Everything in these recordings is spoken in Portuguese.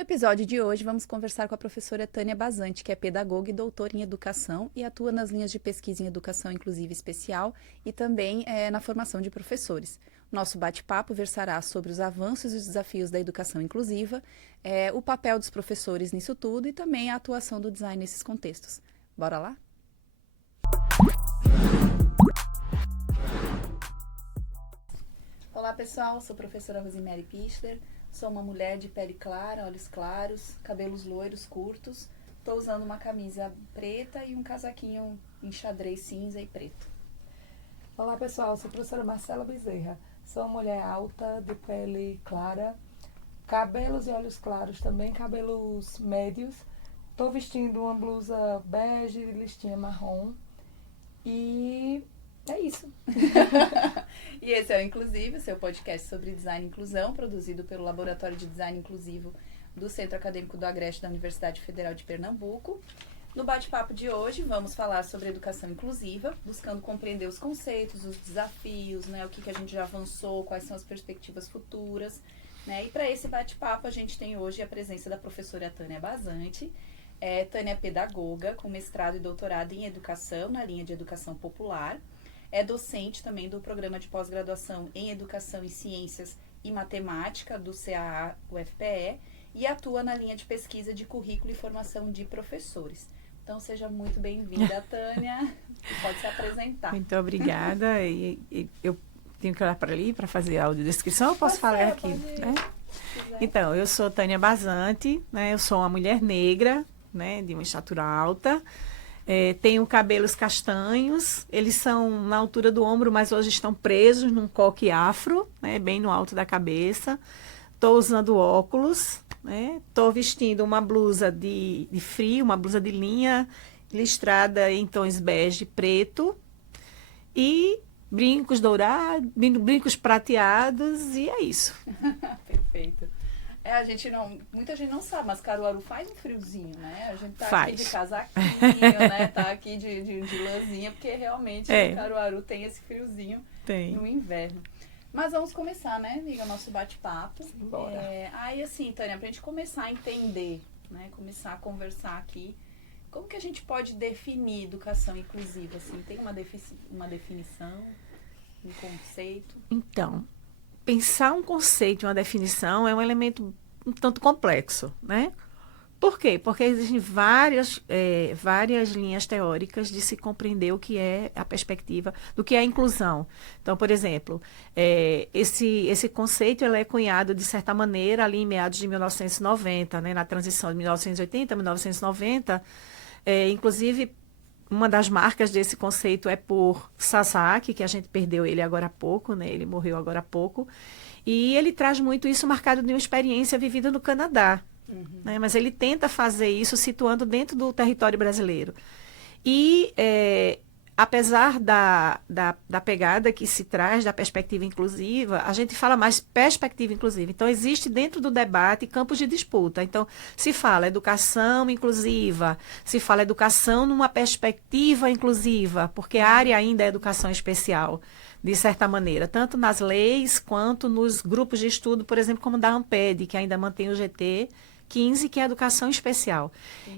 No episódio de hoje, vamos conversar com a professora Tânia Bazante, que é pedagoga e doutora em educação e atua nas linhas de pesquisa em educação inclusiva especial e também na formação de professores. Nosso bate-papo versará sobre os avanços e os desafios da educação inclusiva, o papel dos professores nisso tudo e também a atuação do design nesses contextos. Bora lá? Olá pessoal, sou a professora Rosemary Pichler, sou uma mulher de pele clara, olhos claros, cabelos loiros curtos, estou usando uma camisa preta e um casaquinho em xadrez cinza e preto. Olá pessoal, sou a professora Marcela Bezerra, sou uma mulher alta, de pele clara, cabelos e olhos claros também, cabelos médios, estou vestindo uma blusa bege e listinha marrom e é isso. E esse é o Inclusive, seu podcast sobre design e inclusão, produzido pelo Laboratório de Design Inclusivo do Centro Acadêmico do Agreste da Universidade Federal de Pernambuco. No bate-papo de hoje, vamos falar sobre educação inclusiva, buscando compreender os conceitos, os desafios, né, o que a gente já avançou, quais são as perspectivas futuras. Né? E para esse bate-papo, a gente tem hoje a presença da professora Tânia Bazante. Tânia é pedagoga, com mestrado e doutorado em educação, na linha de educação popular. É docente também do programa de pós-graduação em Educação e Ciências e Matemática do CAA-UFPE e atua na linha de pesquisa de currículo e formação de professores. Então, seja muito bem-vinda, Tânia. Você pode se apresentar. Muito obrigada. E eu tenho que olhar para ali para fazer a audiodescrição ou posso falar aqui? Né? Então, eu sou Tânia Bazante, né? Eu sou uma mulher negra, né? De uma estatura alta. Tenho cabelos castanhos, eles são na altura do ombro, mas hoje estão presos num coque afro, né, bem no alto da cabeça. Estou usando óculos, estou vestindo uma blusa de frio, uma blusa de linha listrada em tons bege e preto e brincos dourados, brincos prateados e é isso. Perfeito. Muita gente não sabe, mas Caruaru faz um friozinho, né? A gente tá faz. Aqui de casaquinho, né? Tá aqui de lãzinha, porque realmente Caruaru tem esse friozinho no inverno. Mas vamos começar, né, amiga, o nosso bate-papo. Aí, assim, Tânia, pra gente começar a entender, né? Começar a conversar aqui, como que a gente pode definir educação inclusiva, assim? Tem uma definição, um conceito? Então, pensar um conceito e uma definição é um elemento um tanto complexo, né? Por quê? Porque existem várias linhas teóricas de se compreender o que é a perspectiva do que é a inclusão. Então, por exemplo, esse conceito ele é cunhado, de certa maneira, ali em meados de 1990, né? Na transição de 1980 a 1990. Inclusive, uma das marcas desse conceito é por Sasaki, que a gente perdeu ele agora há pouco, né? Ele morreu agora há pouco. E ele traz muito isso marcado de uma experiência vivida no Canadá. Né? Mas ele tenta fazer isso situando dentro do território brasileiro. E, apesar da pegada que se traz da perspectiva inclusiva, a gente fala mais perspectiva inclusiva. Então, existe dentro do debate campos de disputa. Então, se fala educação inclusiva, se fala educação numa perspectiva inclusiva, porque a área ainda é educação especial, de certa maneira, tanto nas leis quanto nos grupos de estudo, por exemplo, como da ANPED, que ainda mantém o GT 15, que é educação especial.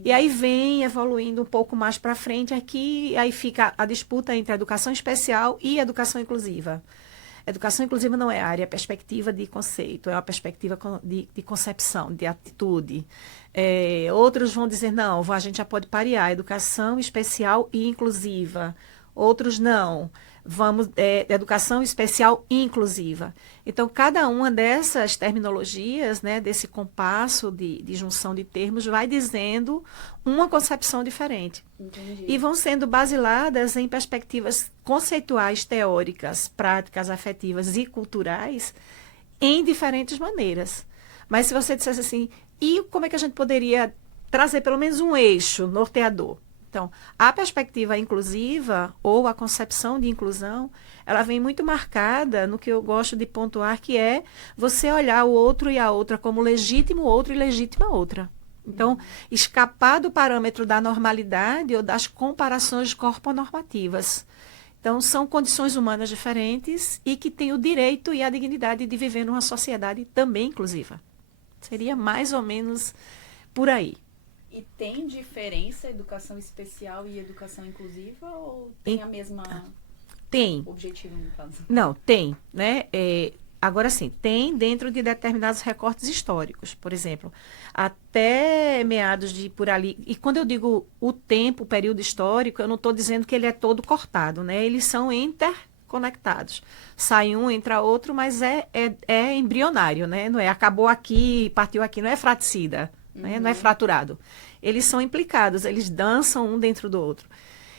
E aí vem evoluindo um pouco mais para frente, aí fica a disputa entre a educação especial e a educação inclusiva. Educação inclusiva não é área, é perspectiva de conceito, é uma perspectiva de concepção, de atitude. Outros vão dizer, não, a gente já pode parear educação especial e inclusiva. Outros não. Educação especial inclusiva. Então, cada uma dessas terminologias, né, desse compasso de junção de termos, vai dizendo uma concepção diferente. Entendi. E vão sendo basiladas em perspectivas conceituais, teóricas, práticas, afetivas e culturais em diferentes maneiras. Mas se você dissesse assim, e como é que a gente poderia trazer pelo menos um eixo norteador? Então, a perspectiva inclusiva ou a concepção de inclusão, ela vem muito marcada no que eu gosto de pontuar, que é você olhar o outro e a outra como legítimo outro e legítima outra. Então, escapar do parâmetro da normalidade ou das comparações corponormativas. Então, são condições humanas diferentes e que têm o direito e a dignidade de viver numa sociedade também inclusiva. Seria mais ou menos por aí. E tem diferença educação especial e educação inclusiva ou tem a mesma Tem. objetivo no caso? Não, tem, né? Agora sim, tem dentro de determinados recortes históricos. Por exemplo, até meados de por ali. E quando eu digo o tempo, o período histórico, eu não estou dizendo que ele é todo cortado, né? Eles são interconectados. Sai um, entra outro, mas é embrionário, né? Não é acabou aqui, partiu aqui, não é fraticida, né? Não é fraturado. Eles são implicados, eles dançam um dentro do outro.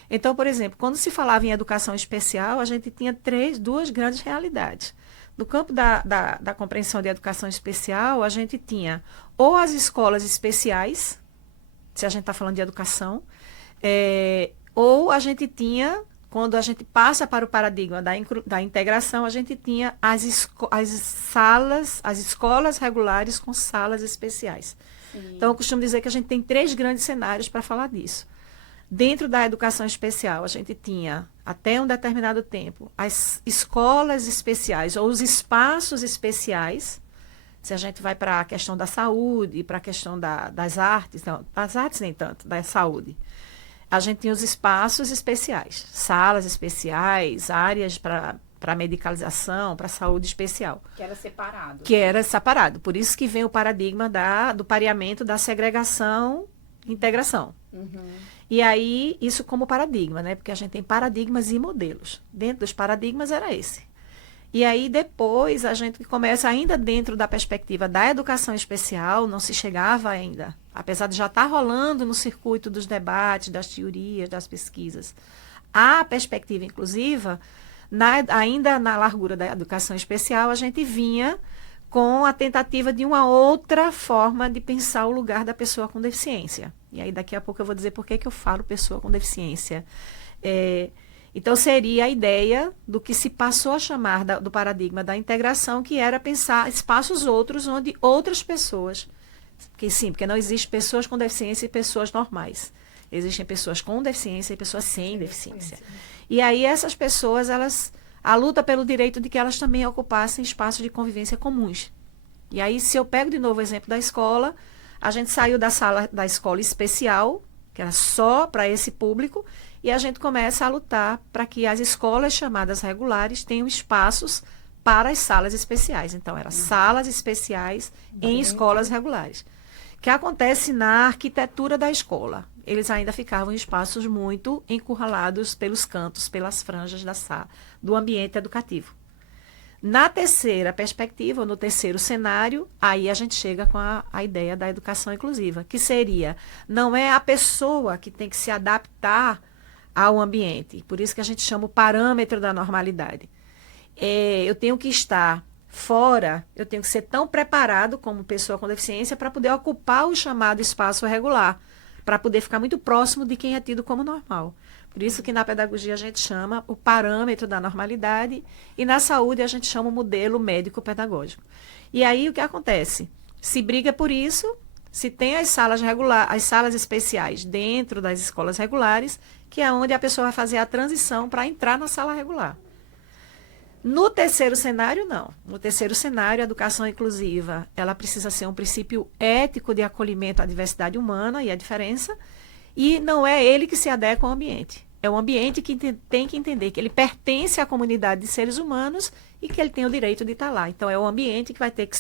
Então, por exemplo, quando se falava em educação especial, a gente tinha duas grandes realidades. No campo da compreensão de educação especial, a gente tinha ou as escolas especiais, se a gente está falando de educação, ou a gente tinha, quando a gente passa para o paradigma da integração, a gente tinha as escolas regulares com salas especiais. Sim. Então, eu costumo dizer que a gente tem 3 grandes cenários para falar disso. Dentro da educação especial, a gente tinha, até um determinado tempo, as escolas especiais ou os espaços especiais. Se a gente vai para a questão da saúde, para a questão das artes, não, das artes nem tanto, da saúde. A gente tinha os espaços especiais, salas especiais, áreas para medicalização, para saúde especial. Que era separado. Que era separado. Por isso que vem o paradigma do pareamento, da segregação e integração. Uhum. E aí, isso como paradigma, né? Porque a gente tem paradigmas e modelos. Dentro dos paradigmas era esse. E aí, depois, a gente começa ainda dentro da perspectiva da educação especial, não se chegava ainda, apesar de já estar rolando no circuito dos debates, das teorias, das pesquisas. A perspectiva inclusiva, ainda na largura da educação especial, a gente vinha com a tentativa de uma outra forma de pensar o lugar da pessoa com deficiência. E aí, daqui a pouco, eu vou dizer por que eu falo pessoa com deficiência. Então, seria a ideia do que se passou a chamar do paradigma da integração, que era pensar espaços outros, onde outras pessoas... Porque não existe pessoas com deficiência e pessoas normais. Existem pessoas com deficiência e pessoas sem deficiência. E aí, essas pessoas, a luta pelo direito de que elas também ocupassem espaços de convivência comuns. E aí, se eu pego de novo o exemplo da escola, a gente saiu da sala da escola especial, que era só para esse público, e a gente começa a lutar para que as escolas chamadas regulares tenham espaços para as salas especiais. Então, eram salas especiais em escolas regulares. O que acontece na arquitetura da escola? Eles ainda ficavam em espaços muito encurralados pelos cantos, pelas franjas do ambiente educativo. Na terceira perspectiva, no terceiro cenário, aí a gente chega com a ideia da educação inclusiva, que seria, não é a pessoa que tem que se adaptar ao ambiente, por isso que a gente chama o parâmetro da normalidade. Eu tenho que estar fora, eu tenho que ser tão preparado como pessoa com deficiência para poder ocupar o chamado espaço regular, para poder ficar muito próximo de quem é tido como normal. Por isso que na pedagogia a gente chama o parâmetro da normalidade e na saúde a gente chama o modelo médico-pedagógico. E aí o que acontece? Se briga por isso, se tem as salas as salas especiais dentro das escolas regulares, que é onde a pessoa vai fazer a transição para entrar na sala regular. No terceiro cenário, não. No terceiro cenário, a educação inclusiva, ela precisa ser um princípio ético de acolhimento à diversidade humana e à diferença, e não é ele que se adequa ao ambiente. É o ambiente que tem que entender que ele pertence à comunidade de seres humanos e que ele tem o direito de estar lá. Então, é o ambiente que vai ter que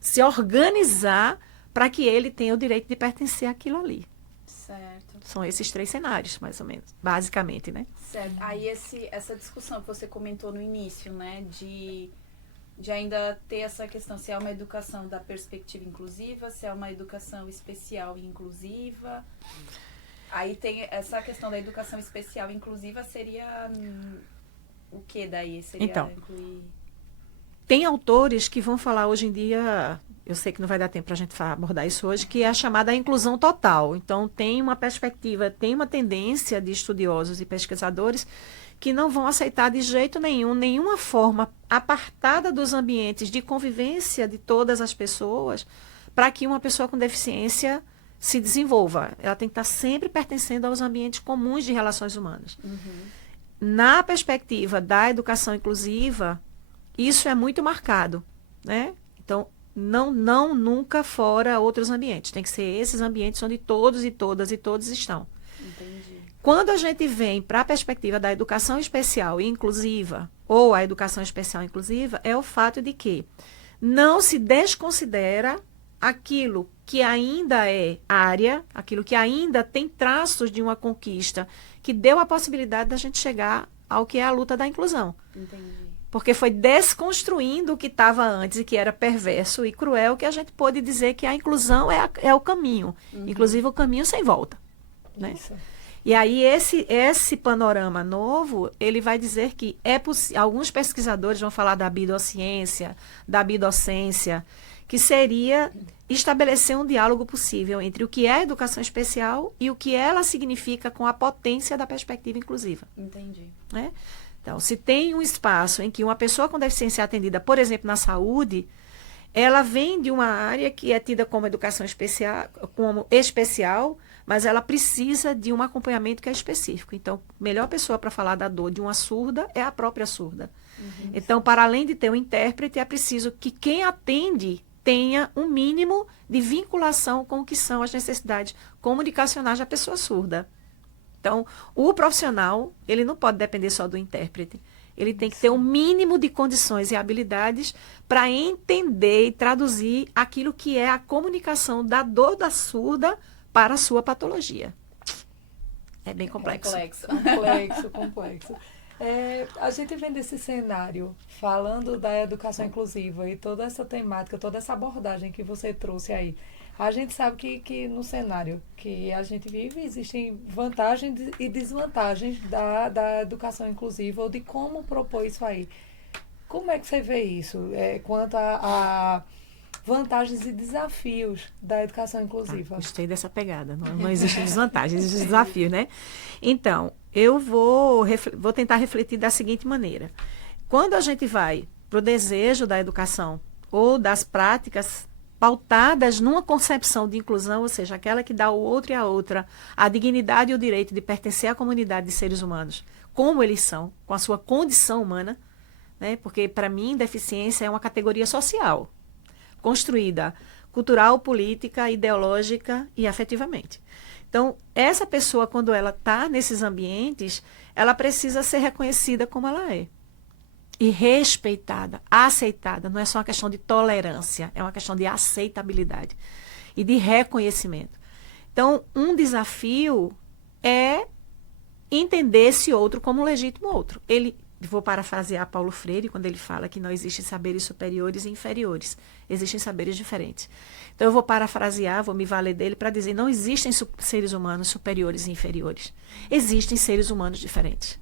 se organizar para que ele tenha o direito de pertencer àquilo ali. Certo. São esses 3 cenários, mais ou menos, basicamente, né? Certo. Aí essa discussão que você comentou no início, né, de ainda ter essa questão, se é uma educação da perspectiva inclusiva, se é uma educação especial e inclusiva. Aí tem essa questão da educação especial e inclusiva, seria o que daí? Seria então, incluir... Tem autores que vão falar hoje em dia, eu sei que não vai dar tempo para a gente abordar isso hoje, que é a chamada inclusão total. Então, tem uma perspectiva, tem uma tendência de estudiosos e pesquisadores que não vão aceitar de jeito nenhum, nenhuma forma apartada dos ambientes de convivência de todas as pessoas, para que uma pessoa com deficiência se desenvolva. Ela tem que estar sempre pertencendo aos ambientes comuns de relações humanas. Uhum. Na perspectiva da educação inclusiva, isso é muito marcado, né? Então, Não nunca fora outros ambientes. Tem que ser esses ambientes onde todos e todas e todos estão. Entendi. Quando a gente vem para a perspectiva da educação especial e inclusiva, ou a educação especial inclusiva, é o fato de que não se desconsidera aquilo que ainda é área, aquilo que ainda tem traços de uma conquista, que deu a possibilidade da gente chegar ao que é a luta da inclusão. Entendi. Porque foi desconstruindo o que estava antes e que era perverso e cruel que a gente pôde dizer que a inclusão é o caminho. Inclusive o caminho sem volta. Né? Isso. E aí esse panorama novo, ele vai dizer que é possível. Alguns pesquisadores vão falar da bidociência, da bidocência, que seria estabelecer um diálogo possível entre o que é a educação especial e o que ela significa com a potência da perspectiva inclusiva. Entendi. Né? Então, se tem um espaço em que uma pessoa com deficiência é atendida, por exemplo, na saúde, ela vem de uma área que é tida como educação especial, mas ela precisa de um acompanhamento que é específico. Então, a melhor pessoa para falar da dor de uma surda é a própria surda. Então, para além de ter um intérprete, é preciso que quem atende tenha um mínimo de vinculação com o que são as necessidades comunicacionais da pessoa surda. Então, o profissional, ele não pode depender só do intérprete. Ele tem que ter um mínimo de condições e habilidades para entender e traduzir aquilo que é a comunicação da dor da surda para a sua patologia. É bem complexo. Complexo. A gente vem desse cenário, falando da educação inclusiva e toda essa temática, toda essa abordagem que você trouxe aí. A gente sabe que no cenário que a gente vive existem vantagens e desvantagens da educação inclusiva ou de como propor isso aí. Como é que você vê isso quanto a vantagens e desafios da educação inclusiva? Gostei dessa pegada. Não existem desvantagens, existem desafios, né? Então, eu vou tentar refletir da seguinte maneira. Quando a gente vai para o desejo da educação ou das práticas pautadas numa concepção de inclusão, ou seja, aquela que dá ao outro e à outra a dignidade e o direito de pertencer à comunidade de seres humanos, como eles são, com a sua condição humana, né? Porque, para mim, deficiência é uma categoria social, construída cultural, política, ideológica e afetivamente. Então, essa pessoa, quando ela está nesses ambientes, ela precisa ser reconhecida como ela é. E respeitada, aceitada. Não é só uma questão de tolerância, é uma questão de aceitabilidade e de reconhecimento. Então, um desafio é entender esse outro como um legítimo outro. Vou parafrasear Paulo Freire, quando ele fala que não existem saberes superiores e inferiores. Existem saberes diferentes. Então, eu vou parafrasear, vou me valer dele para dizer, não existem seres humanos superiores e inferiores. Existem seres humanos diferentes.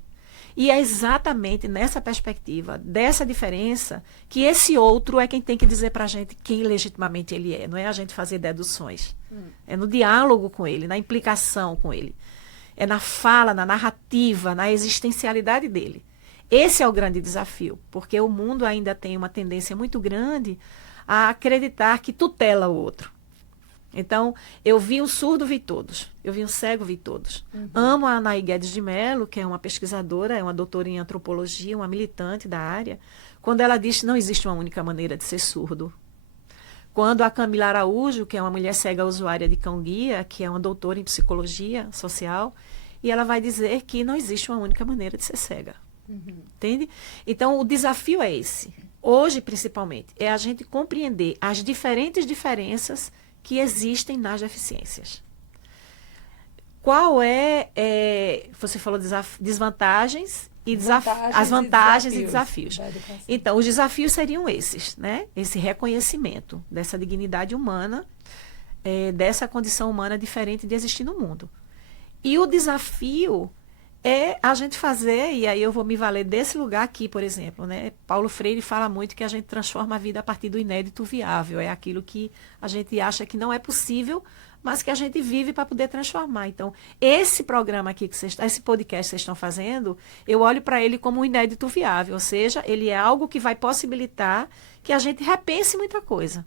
E é exatamente nessa perspectiva, dessa diferença, que esse outro é quem tem que dizer para a gente quem legitimamente ele é. Não é a gente fazer deduções. É no diálogo com ele, na implicação com ele. É na fala, na narrativa, na existencialidade dele. Esse é o grande desafio, porque o mundo ainda tem uma tendência muito grande a acreditar que tutela o outro. Então, eu vi um surdo, vi todos. Eu vi um cego, vi todos. Amo a Anaí Guedes de Mello, que é uma pesquisadora, é uma doutora em antropologia, uma militante da área, quando ela diz que não existe uma única maneira de ser surdo. Quando a Camila Araújo, que é uma mulher cega usuária de cão-guia, que é uma doutora em psicologia social, e ela vai dizer que não existe uma única maneira de ser cega. Entende? Então, o desafio é esse. Hoje, principalmente, é a gente compreender as diferentes diferenças que existem nas deficiências. Qual você falou desvantagens e as vantagens e desafios. Então, os desafios seriam esses, né? Esse reconhecimento dessa dignidade humana, dessa condição humana diferente de existir no mundo. E o desafio é a gente fazer, e aí eu vou me valer desse lugar aqui, por exemplo, né? Paulo Freire fala muito que a gente transforma a vida a partir do inédito viável, é aquilo que a gente acha que não é possível, mas que a gente vive para poder transformar. Então, esse programa aqui, esse podcast que vocês estão fazendo, eu olho para ele como um inédito viável, ou seja, ele é algo que vai possibilitar que a gente repense muita coisa,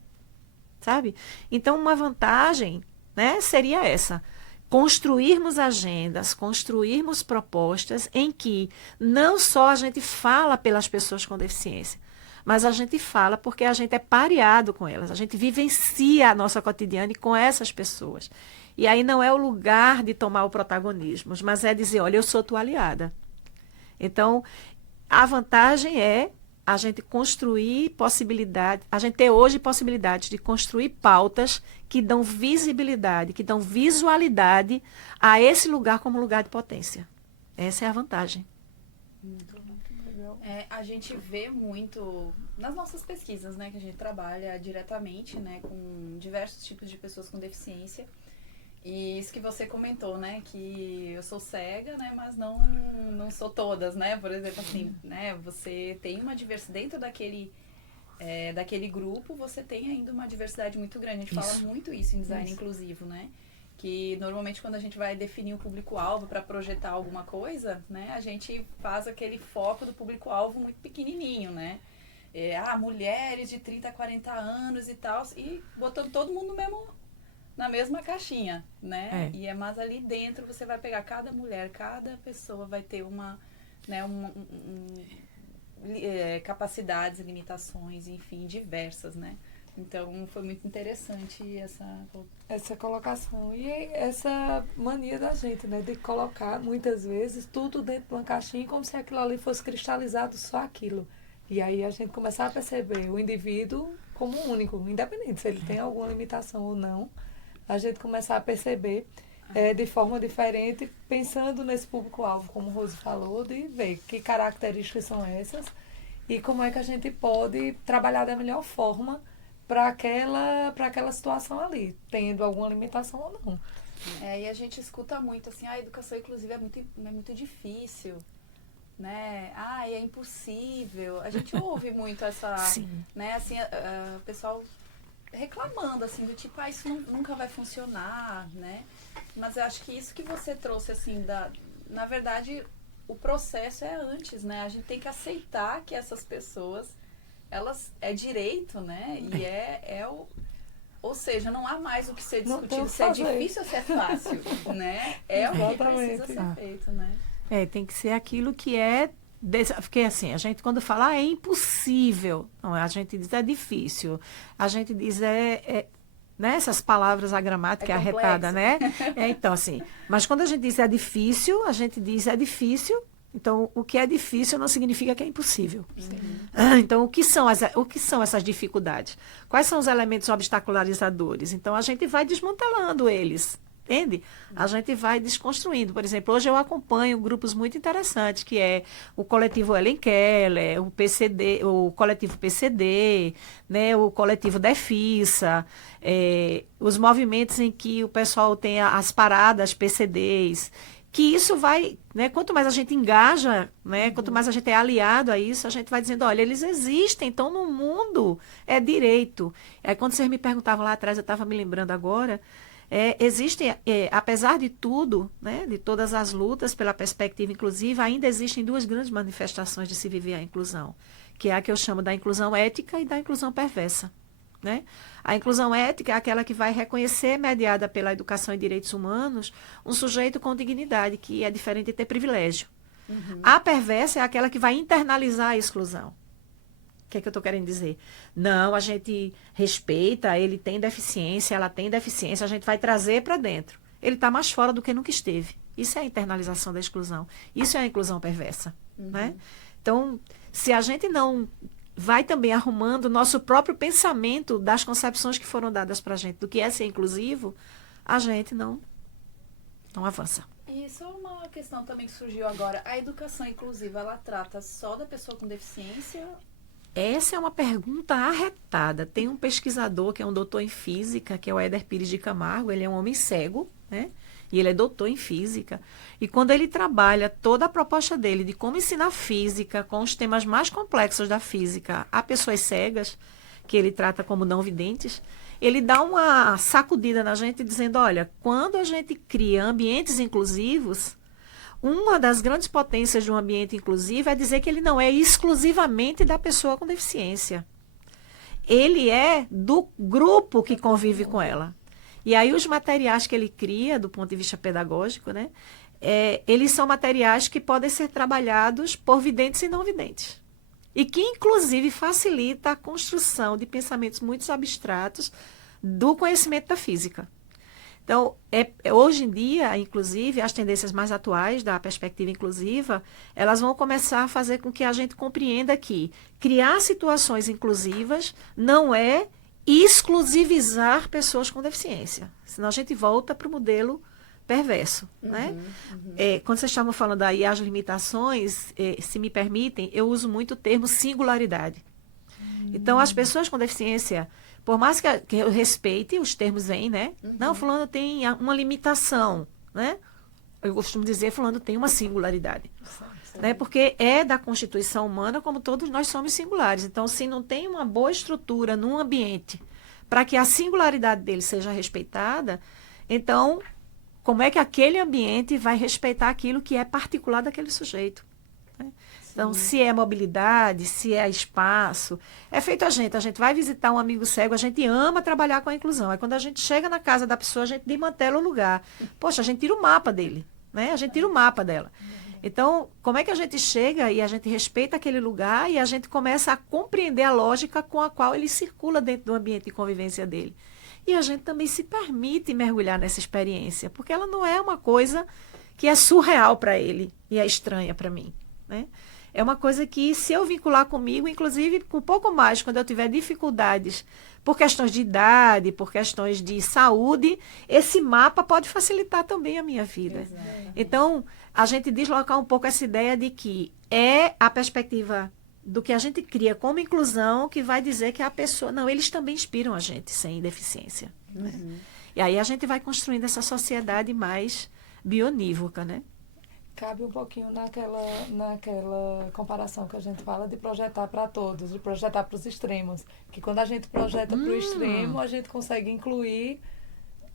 sabe? Então, uma vantagem, né, seria essa. Construirmos agendas, construirmos propostas em que não só a gente fala pelas pessoas com deficiência, mas a gente fala porque a gente é pareado com elas, a gente vivencia a nossa cotidiana com essas pessoas. E aí não é o lugar de tomar o protagonismo, mas é dizer, olha, eu sou tua aliada. Então, a vantagem é a gente construir possibilidade, a gente ter hoje possibilidades de construir pautas que dão visibilidade, que dão visualidade a esse lugar como lugar de potência. Essa é a vantagem. A gente vê muito nas nossas pesquisas, né, que a gente trabalha diretamente, né, com diversos tipos de pessoas com deficiência. E isso que você comentou, né, que eu sou cega, né, mas não sou todas, né, por exemplo, assim, né, você tem uma diversidade dentro daquele grupo, você tem ainda uma diversidade muito grande. A gente fala muito isso em design inclusivo, né, que normalmente quando a gente vai definir o público-alvo para projetar alguma coisa, né, a gente faz aquele foco do público-alvo muito pequenininho, né, mulheres de 30 a 40 anos e tal, e botando todo mundo na mesma caixinha, né? E é mais ali dentro você vai pegar cada mulher, cada pessoa vai ter capacidades, limitações, enfim, diversas, né? Então foi muito interessante essa colocação e essa mania da gente, né, de colocar muitas vezes tudo dentro de uma caixinha como se aquilo ali fosse cristalizado só aquilo. E aí a gente começar a perceber o indivíduo como único, independente se ele tem alguma limitação ou não. A gente começar a perceber de forma diferente, pensando nesse público-alvo, como o Rose falou, de ver que características são essas e como é que a gente pode trabalhar da melhor forma para aquela situação ali, tendo alguma limitação ou não. E a gente escuta muito assim, a educação inclusiva é muito difícil, né? É impossível. A gente ouve muito essa, né? Assim, o pessoal reclamando, assim, do tipo, isso nunca vai funcionar, né? Mas eu acho que isso que você trouxe, assim, na verdade, o processo é antes, né? A gente tem que aceitar que essas pessoas, elas, é direito, né? E ou seja, não há mais o que ser discutido, se é difícil ou se é fácil, né? É o que precisa ser feito, né? Tem que ser aquilo que é. Porque assim, a gente quando fala é impossível, não, a gente diz é difícil, a gente diz né, essas palavras, a gramática é arretada, né? Então assim, mas quando a gente diz é difícil, a gente diz é difícil, então o que é difícil não significa que é impossível. Então o que são essas dificuldades? Quais são os elementos obstacularizadores? Então a gente vai desmantelando eles. Entende? A gente vai desconstruindo. Por exemplo, hoje eu acompanho grupos muito interessantes, que é o coletivo Ellen Keller, o PCD, o coletivo PCD, né, o coletivo Defissa, os movimentos em que o pessoal tem as paradas PCDs, que isso vai, né, quanto mais a gente engaja, né, quanto mais a gente é aliado a isso, a gente vai dizendo, olha, eles existem, então no mundo é direito. Aí quando vocês me perguntavam lá atrás, eu estava me lembrando agora, existem, apesar de tudo, né, de todas as lutas pela perspectiva inclusiva, ainda existem duas grandes manifestações de se viver a inclusão, que é a que eu chamo da inclusão ética e da inclusão perversa. Né? A inclusão ética é aquela que vai reconhecer, mediada pela educação e direitos humanos, um sujeito com dignidade, que é diferente de ter privilégio. A perversa é aquela que vai internalizar a exclusão. O que é que eu estou querendo dizer? Não, a gente respeita, ele tem deficiência, ela tem deficiência, a gente vai trazer para dentro. Ele está mais fora do que nunca esteve. Isso é a internalização da exclusão. Isso é a inclusão perversa. Né? Então, se a gente não vai também arrumando o nosso próprio pensamento das concepções que foram dadas para a gente do que é ser inclusivo, a gente não avança. E só uma questão também que surgiu agora. A educação inclusiva, ela trata só da pessoa com deficiência? Essa é uma pergunta arretada. Tem um pesquisador que é um doutor em física, que é o Éder Pires de Camargo. Ele é um homem cego, né? E ele é doutor em física. E quando ele trabalha toda a proposta dele de como ensinar física com os temas mais complexos da física a pessoas cegas, que ele trata como não videntes, ele dá uma sacudida na gente dizendo, olha, quando a gente cria ambientes inclusivos, uma das grandes potências de um ambiente inclusivo é dizer que ele não é exclusivamente da pessoa com deficiência. Ele é do grupo que convive com ela. E aí os materiais que ele cria, do ponto de vista pedagógico, né, eles são materiais que podem ser trabalhados por videntes e não videntes. e que, inclusive, facilita a construção de pensamentos muito abstratos do conhecimento da física. Então, hoje em dia, inclusive, as tendências mais atuais da perspectiva inclusiva, elas vão começar a fazer com que a gente compreenda que criar situações inclusivas não é exclusivizar pessoas com deficiência. Senão a gente volta para o modelo perverso, né? Quando vocês estavam falando aí as limitações, se me permitem, eu uso muito o termo singularidade. Então, as pessoas com deficiência, por mais que eu respeite, os termos vêm, né? Não, fulano tem uma limitação, né? Eu costumo dizer, fulano tem uma singularidade. Né? Porque é da constituição humana, como todos nós somos singulares. Então, se não tem uma boa estrutura num ambiente para que a singularidade dele seja respeitada, então, como é que aquele ambiente vai respeitar aquilo que é particular daquele sujeito? Né? Então, se é mobilidade, se é espaço, é feito a gente vai visitar um amigo cego, a gente ama trabalhar com a inclusão. Aí, quando a gente chega na casa da pessoa, a gente desmantela o lugar. Poxa, a gente tira o mapa dele, né? A gente tira o mapa dela. Então, como é que a gente chega e a gente respeita aquele lugar e a gente começa a compreender a lógica com a qual ele circula dentro do ambiente de convivência dele? E a gente também se permite mergulhar nessa experiência, porque ela não é uma coisa que é surreal para ele e é estranha para mim, né? É uma coisa que, se eu vincular comigo, inclusive com um pouco mais, quando eu tiver dificuldades por questões de idade, por questões de saúde, esse mapa pode facilitar também a minha vida. Exato. Então, a gente deslocar um pouco essa ideia de que é a perspectiva do que a gente cria como inclusão que vai dizer que a pessoa... Não, eles também inspiram a gente sem deficiência. Né? E aí a gente vai construindo essa sociedade mais bionívoca, né? Cabe um pouquinho naquela comparação que a gente fala de projetar para todos, de projetar para os extremos. Que quando a gente projeta para o extremo, a gente consegue incluir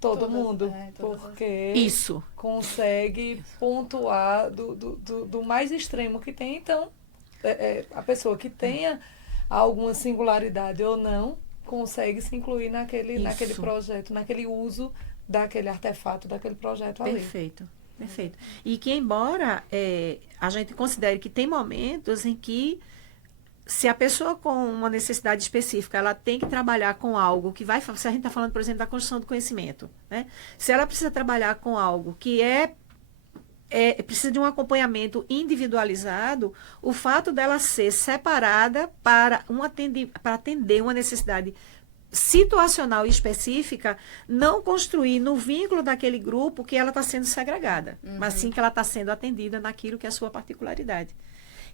todo mundo. Porque isso consegue pontuar do mais extremo que tem. Então, a pessoa que tenha alguma singularidade ou não, consegue se incluir naquele projeto, naquele uso daquele artefato, daquele projeto ali. Perfeito. E que, embora a gente considere que tem momentos em que, se a pessoa com uma necessidade específica, ela tem que trabalhar com algo que vai... Se a gente está falando, por exemplo, da construção do conhecimento, né? Se ela precisa trabalhar com algo que precisa de um acompanhamento individualizado, o fato dela ser separada para atender uma necessidade situacional e específica, não construir no vínculo daquele grupo que ela está sendo segregada, mas sim que ela está sendo atendida naquilo que é a sua particularidade.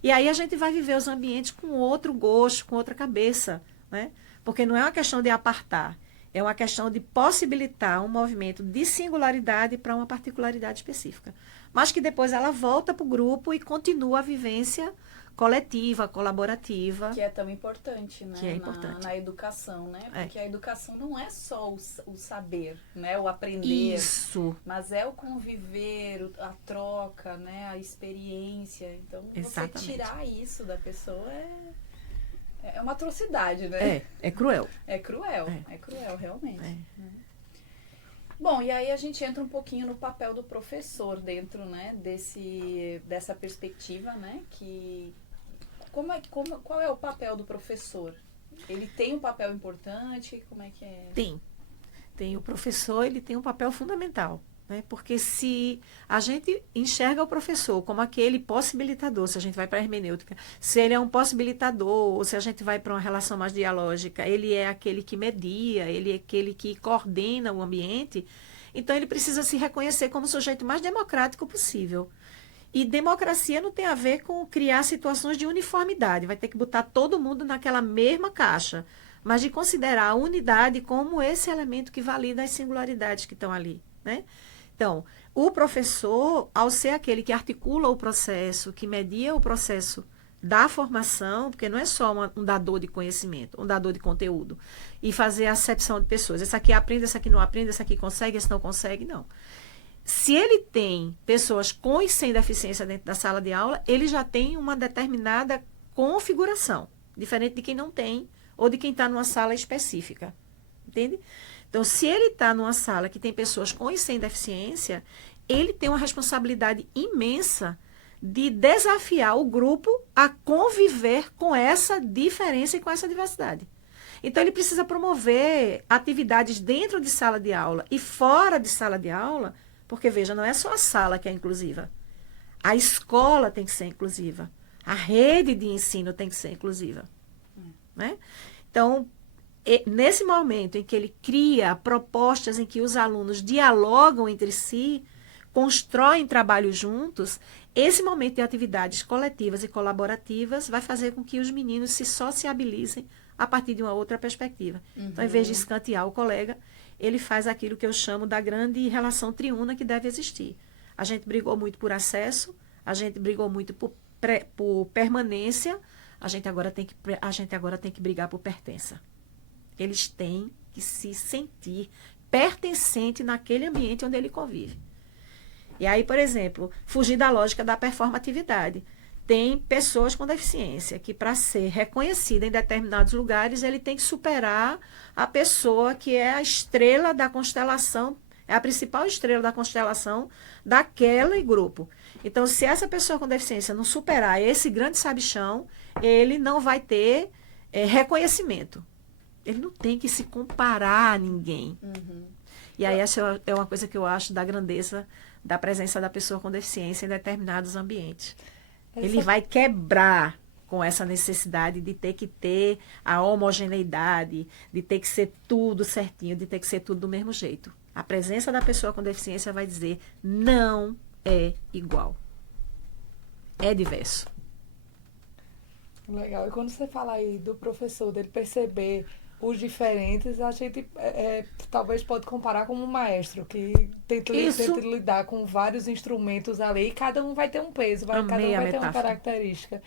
E aí a gente vai viver os ambientes com outro gosto, com outra cabeça, né? Porque não é uma questão de apartar, é uma questão de possibilitar um movimento de singularidade para uma particularidade específica. Mas que depois ela volta para o grupo e continua a vivência coletiva, colaborativa. Que é tão importante, né? Que é importante. Na educação, né? Porque a educação não é só o saber, né? O aprender. Isso. Mas é o conviver, a troca, né? A experiência. Então, exatamente. Você tirar isso da pessoa é uma atrocidade, né? É cruel. É cruel, realmente. Bom, e aí a gente entra um pouquinho no papel do professor dentro, né, dessa perspectiva, né, que qual é o papel do professor? Ele tem um papel importante? Como é que é? Tem o professor, ele tem um papel fundamental, né, porque se a gente enxerga o professor como aquele possibilitador, se a gente vai para a hermenêutica, se ele é um possibilitador, ou se a gente vai para uma relação mais dialógica, ele é aquele que media, ele é aquele que coordena o ambiente, então ele precisa se reconhecer como o sujeito mais democrático possível. E democracia não tem a ver com criar situações de uniformidade, vai ter que botar todo mundo naquela mesma caixa, mas de considerar a unidade como esse elemento que valida as singularidades que estão ali, né? Então, o professor, ao ser aquele que articula o processo, que media o processo da formação, porque não é só um dador de conhecimento, um dador de conteúdo, e fazer a acepção de pessoas. Esse aqui aprende, esse aqui não aprende, esse aqui consegue, esse não consegue, não. Se ele tem pessoas com e sem deficiência dentro da sala de aula, ele já tem uma determinada configuração, diferente de quem não tem, ou de quem está numa sala específica. Entende? Então, se ele está numa sala que tem pessoas com e sem deficiência, ele tem uma responsabilidade imensa de desafiar o grupo a conviver com essa diferença e com essa diversidade. Então, ele precisa promover atividades dentro de sala de aula e fora de sala de aula, porque, veja, não é só a sala que é inclusiva. A escola tem que ser inclusiva. A rede de ensino tem que ser inclusiva. Né? Então, nesse momento em que ele cria propostas em que os alunos dialogam entre si, constroem trabalhos juntos, esse momento de atividades coletivas e colaborativas vai fazer com que os meninos se sociabilizem a partir de uma outra perspectiva. Então, em vez de escantear o colega, ele faz aquilo que eu chamo da grande relação triuna que deve existir. A gente brigou muito por acesso, a gente brigou muito por permanência, a gente agora tem que brigar por pertença. Eles têm que se sentir pertencente naquele ambiente onde ele convive. E aí, por exemplo, fugir da lógica da performatividade. Tem pessoas com deficiência que, para ser reconhecida em determinados lugares, ele tem que superar a pessoa que é a estrela da constelação, é a principal estrela da constelação daquele grupo. Então, se essa pessoa com deficiência não superar esse grande sabichão, ele não vai ter reconhecimento. Ele não tem que se comparar a ninguém. E aí, essa é uma coisa que eu acho da grandeza da presença da pessoa com deficiência em determinados ambientes. Ele vai quebrar com essa necessidade de ter que ter a homogeneidade, de ter que ser tudo certinho, de ter que ser tudo do mesmo jeito. A presença da pessoa com deficiência vai dizer, não é igual. É diverso. Legal. E quando você fala aí do professor, dele perceber os diferentes, a gente talvez pode comparar com um maestro que tenta lidar com vários instrumentos ali e cada um vai ter um peso, cada um vai ter uma característica.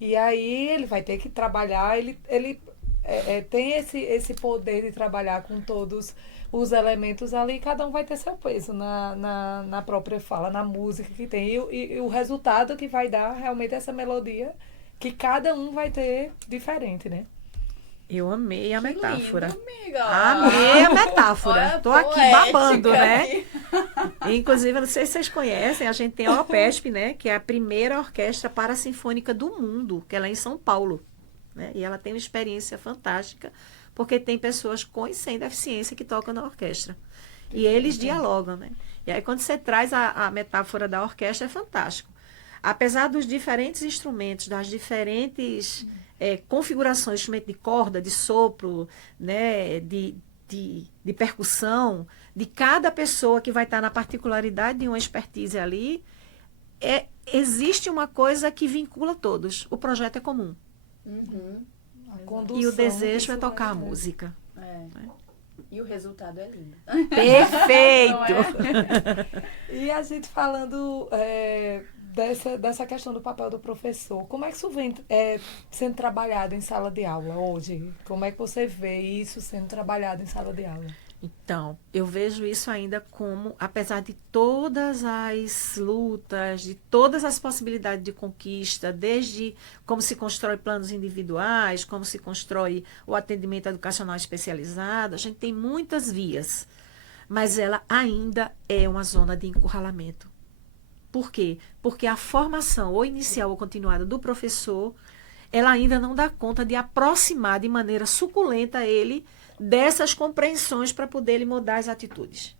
E aí ele vai ter que trabalhar, ele tem esse poder de trabalhar com todos os elementos ali, cada um vai ter seu peso na própria fala, na música que tem. E o resultado que vai dar realmente essa melodia que cada um vai ter diferente, né? Eu amei a metáfora. Lindo, amiga. Amei a metáfora. Tô aqui babando, né? Aqui. Inclusive, não sei se vocês conhecem, a gente tem a OPESP, né? Que é a primeira orquestra parasinfônica do mundo, que ela é em São Paulo. Né? E ela tem uma experiência fantástica, porque tem pessoas com e sem deficiência que tocam na orquestra. E eles dialogam, né? E aí, quando você traz a metáfora da orquestra, é fantástico. Apesar dos diferentes instrumentos, das diferentes configurações, instrumento de corda, de sopro, né, de percussão, de cada pessoa que vai estar na particularidade de uma expertise ali, existe uma coisa que vincula todos. O projeto é comum. E o desejo é tocar a música. Né? E o resultado é lindo. Perfeito! E a gente falando dessa questão do papel do professor, como é que isso vem sendo trabalhado em sala de aula hoje? Como é que você vê isso sendo trabalhado em sala de aula? Então, eu vejo isso ainda como, apesar de todas as lutas, de todas as possibilidades de conquista, desde como se constrói planos individuais, como se constrói o atendimento educacional especializado, a gente tem muitas vias, mas ela ainda é uma zona de encurralamento. Por quê? Porque a formação, ou inicial ou continuada, do professor, ela ainda não dá conta de aproximar de maneira suculenta ele dessas compreensões para poder ele mudar as atitudes.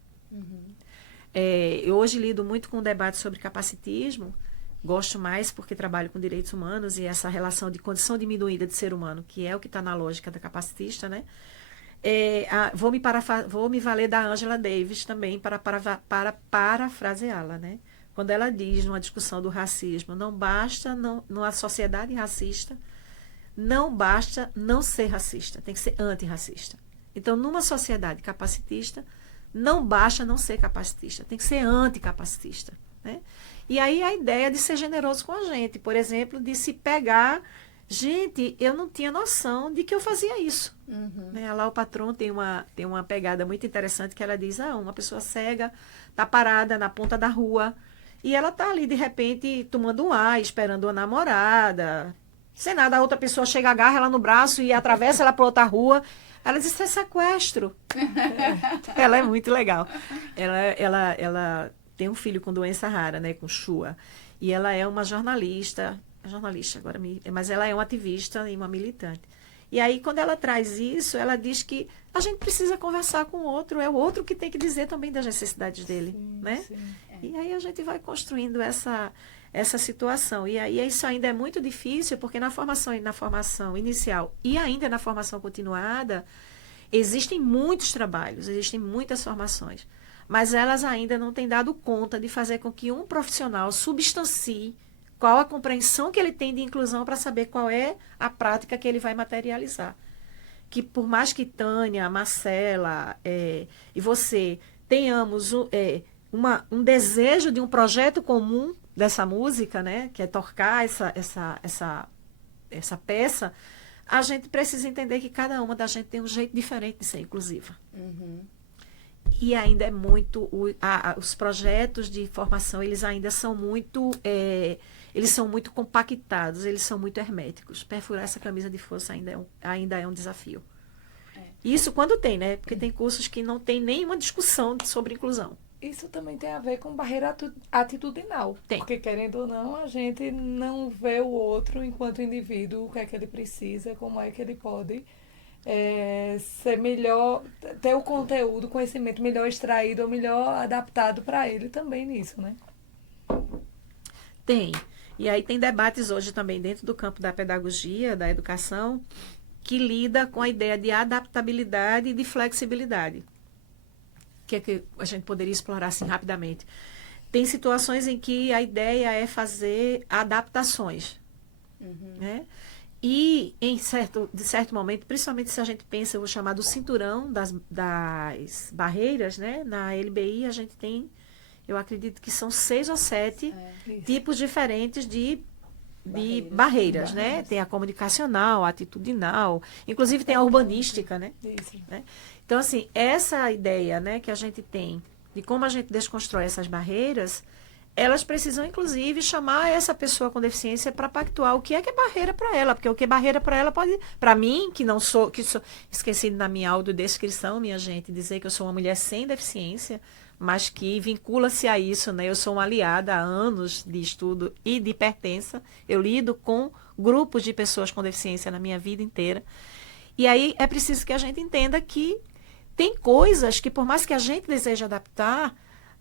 Eu hoje lido muito com o debate sobre capacitismo, gosto mais porque trabalho com direitos humanos e essa relação de condição diminuída de ser humano, que é o que está na lógica da capacitista, né? Vou me valer da Angela Davis também para parafraseá-la, né? Quando ela diz, numa discussão do racismo, numa sociedade racista, não basta não ser racista, tem que ser antirracista. Então, numa sociedade capacitista, não basta não ser capacitista, tem que ser anticapacitista. Né? E aí a ideia de ser generoso com a gente, por exemplo, de se pegar... Gente, eu não tinha noção de que eu fazia isso. Né? Lá o patrão tem uma pegada muito interessante que ela diz, uma pessoa cega está parada na ponta da rua e ela está ali, de repente, tomando um ar, esperando uma namorada... Sem nada, a outra pessoa chega, agarra ela no braço e atravessa ela para outra rua. Ela diz, isso é sequestro. Ela é muito legal. Ela tem um filho com doença rara, né, com Shua. E ela é uma jornalista agora, mas ela é uma ativista e uma militante. E aí, quando ela traz isso, ela diz que a gente precisa conversar com o outro, é o outro que tem que dizer também das necessidades dele, Sim, né? sim. E aí a gente vai construindo essa situação. E aí isso ainda é muito difícil, porque na formação inicial e ainda na formação continuada, existem muitos trabalhos, existem muitas formações, mas elas ainda não têm dado conta de fazer com que um profissional substancie qual a compreensão que ele tem de inclusão para saber qual é a prática que ele vai materializar. Que por mais que Tânia, Marcela e você tenhamos um desejo de um projeto comum dessa música, né, que é tocar essa peça, a gente precisa entender que cada uma da gente tem um jeito diferente de ser inclusiva. Uhum. E ainda é muito... os projetos de formação, eles ainda são muito... eles são muito compactados, eles são muito herméticos. Perfurar essa camisa de força ainda é um desafio. Isso quando tem, né? Porque tem cursos que não tem nenhuma discussão sobre inclusão. Isso também tem a ver com barreira atitudinal. Tem. Porque, querendo ou não, a gente não vê o outro enquanto indivíduo, o que é que ele precisa, como é que ele pode ser melhor, ter o conteúdo, o conhecimento melhor extraído ou melhor adaptado para ele também nisso, né? Tem. E aí tem debates hoje também dentro do campo da pedagogia, da educação, que lida com a ideia de adaptabilidade e de flexibilidade. Que é que a gente poderia explorar assim rapidamente. Tem situações em que a ideia é fazer adaptações. Uhum. Né? E de certo momento, principalmente se a gente pensa, eu vou chamar do cinturão das barreiras, né? Na LBI a gente tem, eu acredito que são 6 ou 7 tipos diferentes de barreiras, né? Tem a comunicacional, a atitudinal, inclusive tem a urbanística, né? Isso. Né? Então, assim, essa ideia, né, que a gente tem de como a gente desconstrói essas barreiras, elas precisam, inclusive, chamar essa pessoa com deficiência para pactuar o que é barreira para ela, porque o que é barreira para ela pode, para mim, que sou esqueci na minha audiodescrição, minha gente, dizer que eu sou uma mulher sem deficiência, mas que vincula-se a isso, né? Eu sou uma aliada há anos de estudo e de pertença. Eu lido com grupos de pessoas com deficiência na minha vida inteira. E aí é preciso que a gente entenda que tem coisas que, por mais que a gente deseje adaptar,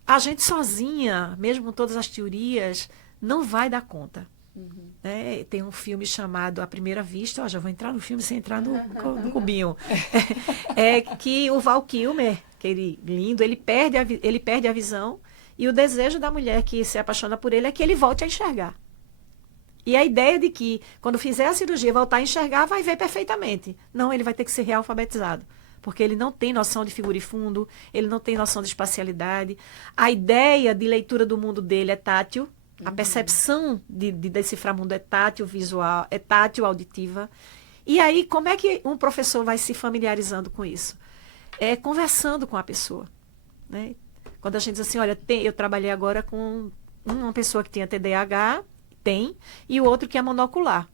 a gente sozinha, mesmo com todas as teorias, não vai dar conta. Uhum. Né? Tem um filme chamado A Primeira Vista, já vou entrar no filme sem entrar no cubinho. Que o Val Kilmer, aquele lindo, ele perde a visão e o desejo da mulher que se apaixona por ele é que ele volte a enxergar. E a ideia de que, quando fizer a cirurgia, voltar a enxergar, vai ver perfeitamente. Não, ele vai ter que ser realfabetizado. Porque ele não tem noção de figura e fundo, ele não tem noção de espacialidade. A ideia de leitura do mundo dele é tátil. A percepção de decifrar mundo é tátil, visual, é tátil, auditiva. E aí, como é que um professor vai se familiarizando com isso? É conversando com a pessoa. Né? Quando a gente diz assim, olha, eu trabalhei agora com uma pessoa que tinha TDAH, e o outro que é monocular.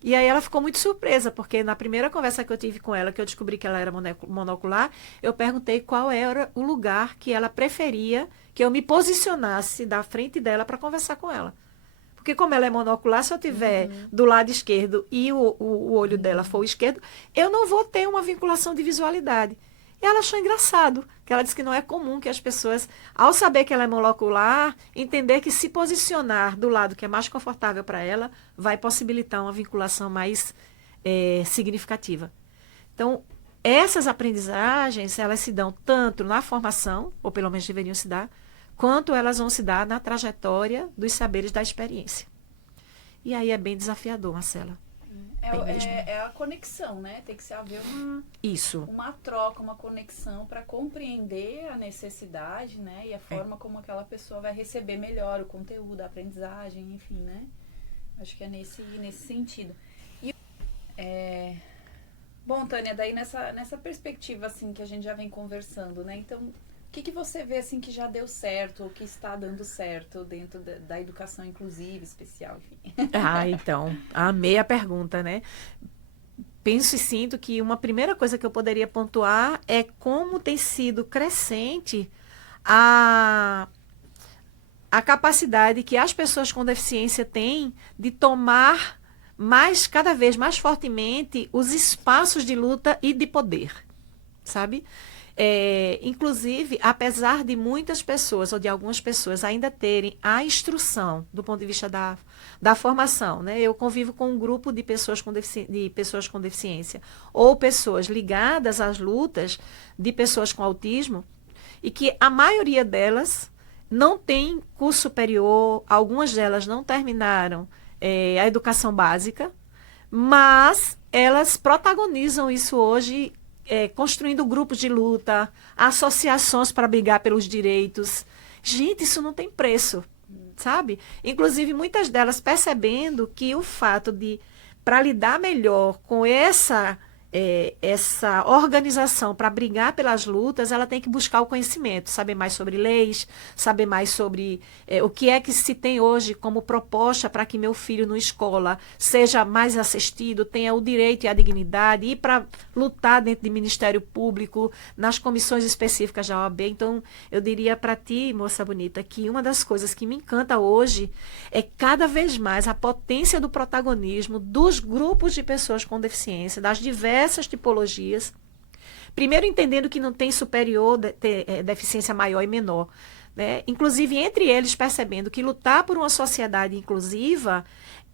E aí ela ficou muito surpresa, porque na primeira conversa que eu tive com ela, que eu descobri que ela era monocular, eu perguntei qual era o lugar que ela preferia que eu me posicionasse da frente dela para conversar com ela. Porque como ela é monocular, se eu tiver do lado esquerdo e o olho dela for o esquerdo, eu não vou ter uma vinculação de visualidade. E ela achou engraçado, que ela disse que não é comum que as pessoas, ao saber que ela é monocular, entender que se posicionar do lado que é mais confortável para ela, vai possibilitar uma vinculação mais significativa. Então, essas aprendizagens, elas se dão tanto na formação, ou pelo menos deveriam se dar, quanto elas vão se dar na trajetória dos saberes da experiência. E aí é bem desafiador, Marcela. É a conexão, né? Tem que haver uma troca, uma conexão para compreender a necessidade, né? E a forma como aquela pessoa vai receber melhor o conteúdo, a aprendizagem, enfim, né? Acho que é nesse sentido. Bom, Tânia, daí nessa perspectiva, assim, que a gente já vem conversando, né? Então, o que você vê, assim, que já deu certo, ou que está dando certo dentro da educação inclusiva, especial, enfim? Então, amei a pergunta, né? Penso e sinto que uma primeira coisa que eu poderia pontuar é como tem sido crescente a a capacidade que as pessoas com deficiência têm de tomar cada vez mais fortemente os espaços de luta e de poder, sabe? Inclusive, apesar de muitas pessoas, ou de algumas pessoas, ainda terem a instrução do ponto de vista da formação, né? Eu convivo com um grupo de pessoas com deficiência, ou pessoas ligadas às lutas de pessoas com autismo, e que a maioria delas não tem curso superior, algumas delas não terminaram a educação básica, mas elas protagonizam isso hoje, construindo grupos de luta, associações para brigar pelos direitos. Gente, isso não tem preço, sabe? Inclusive, muitas delas percebendo que o fato para lidar melhor com essa organização para brigar pelas lutas, ela tem que buscar o conhecimento, saber mais sobre leis, saber mais sobre o que é que se tem hoje como proposta para que meu filho na escola seja mais assistido, tenha o direito e a dignidade, ir para lutar dentro do Ministério Público, nas comissões específicas da OAB. Então, eu diria para ti, moça bonita, que uma das coisas que me encanta hoje é cada vez mais a potência do protagonismo dos grupos de pessoas com deficiência, das diversas tipologias, primeiro entendendo que não tem superior, deficiência maior e menor, né? Inclusive entre eles percebendo que lutar por uma sociedade inclusiva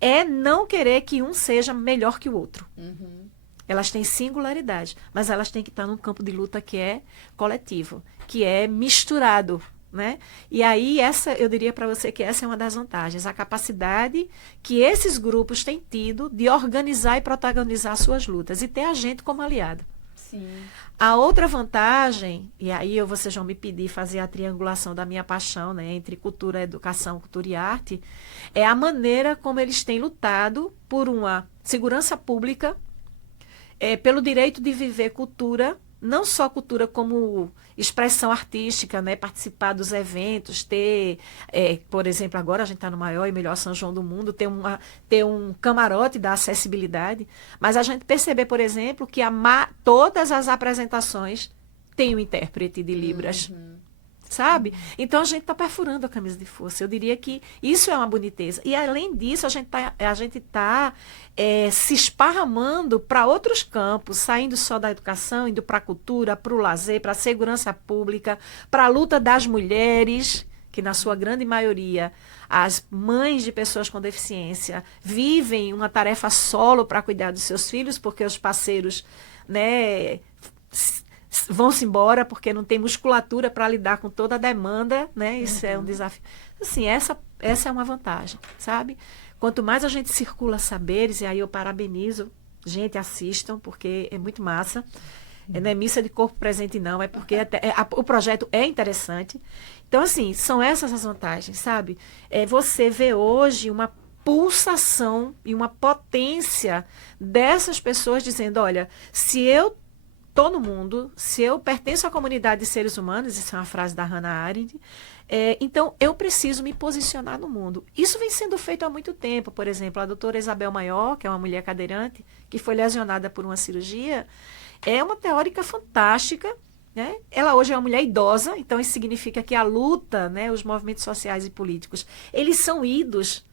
é não querer que um seja melhor que o outro. Uhum. Elas têm singularidade, mas elas têm que estar num campo de luta que é coletivo, que é misturado, né? E aí, eu diria para você que essa é uma das vantagens, a capacidade que esses grupos têm tido de organizar e protagonizar suas lutas e ter a gente como aliado. Sim. A outra vantagem, e aí vocês vão me pedir fazer a triangulação da minha paixão, né, entre cultura, educação, cultura e arte, é a maneira como eles têm lutado por uma segurança pública, pelo direito de viver cultura, não só cultura como expressão artística, né? Participar dos eventos, ter, por exemplo, agora a gente está no maior e melhor São João do mundo, ter um camarote da acessibilidade, mas a gente perceber, por exemplo, que todas as apresentações têm um intérprete de Libras. Uhum. Sabe? Então, a gente está perfurando a camisa de força. Eu diria que isso é uma boniteza. E, além disso, a gente tá se esparramando para outros campos, saindo só da educação, indo para a cultura, para o lazer, para a segurança pública, para a luta das mulheres, que, na sua grande maioria, as mães de pessoas com deficiência vivem uma tarefa solo para cuidar dos seus filhos, porque os parceiros, né, vão-se embora porque não tem musculatura para lidar com toda a demanda, né? Isso é um desafio. Assim, essa é uma vantagem, sabe? Quanto mais a gente circula saberes, e aí eu parabenizo, gente, assistam, porque é muito massa. Não é missa de corpo presente, não, é porque o projeto é interessante. Então, assim, são essas as vantagens, sabe? Você vê hoje uma pulsação e uma potência dessas pessoas dizendo, olha, se eu estou no mundo, se eu pertenço à comunidade de seres humanos, isso é uma frase da Hannah Arendt, então eu preciso me posicionar no mundo. Isso vem sendo feito há muito tempo. Por exemplo, a doutora Isabel Maior, que é uma mulher cadeirante, que foi lesionada por uma cirurgia, é uma teórica fantástica, né? Ela hoje é uma mulher idosa, então isso significa que a luta, né, os movimentos sociais e políticos, eles são idos.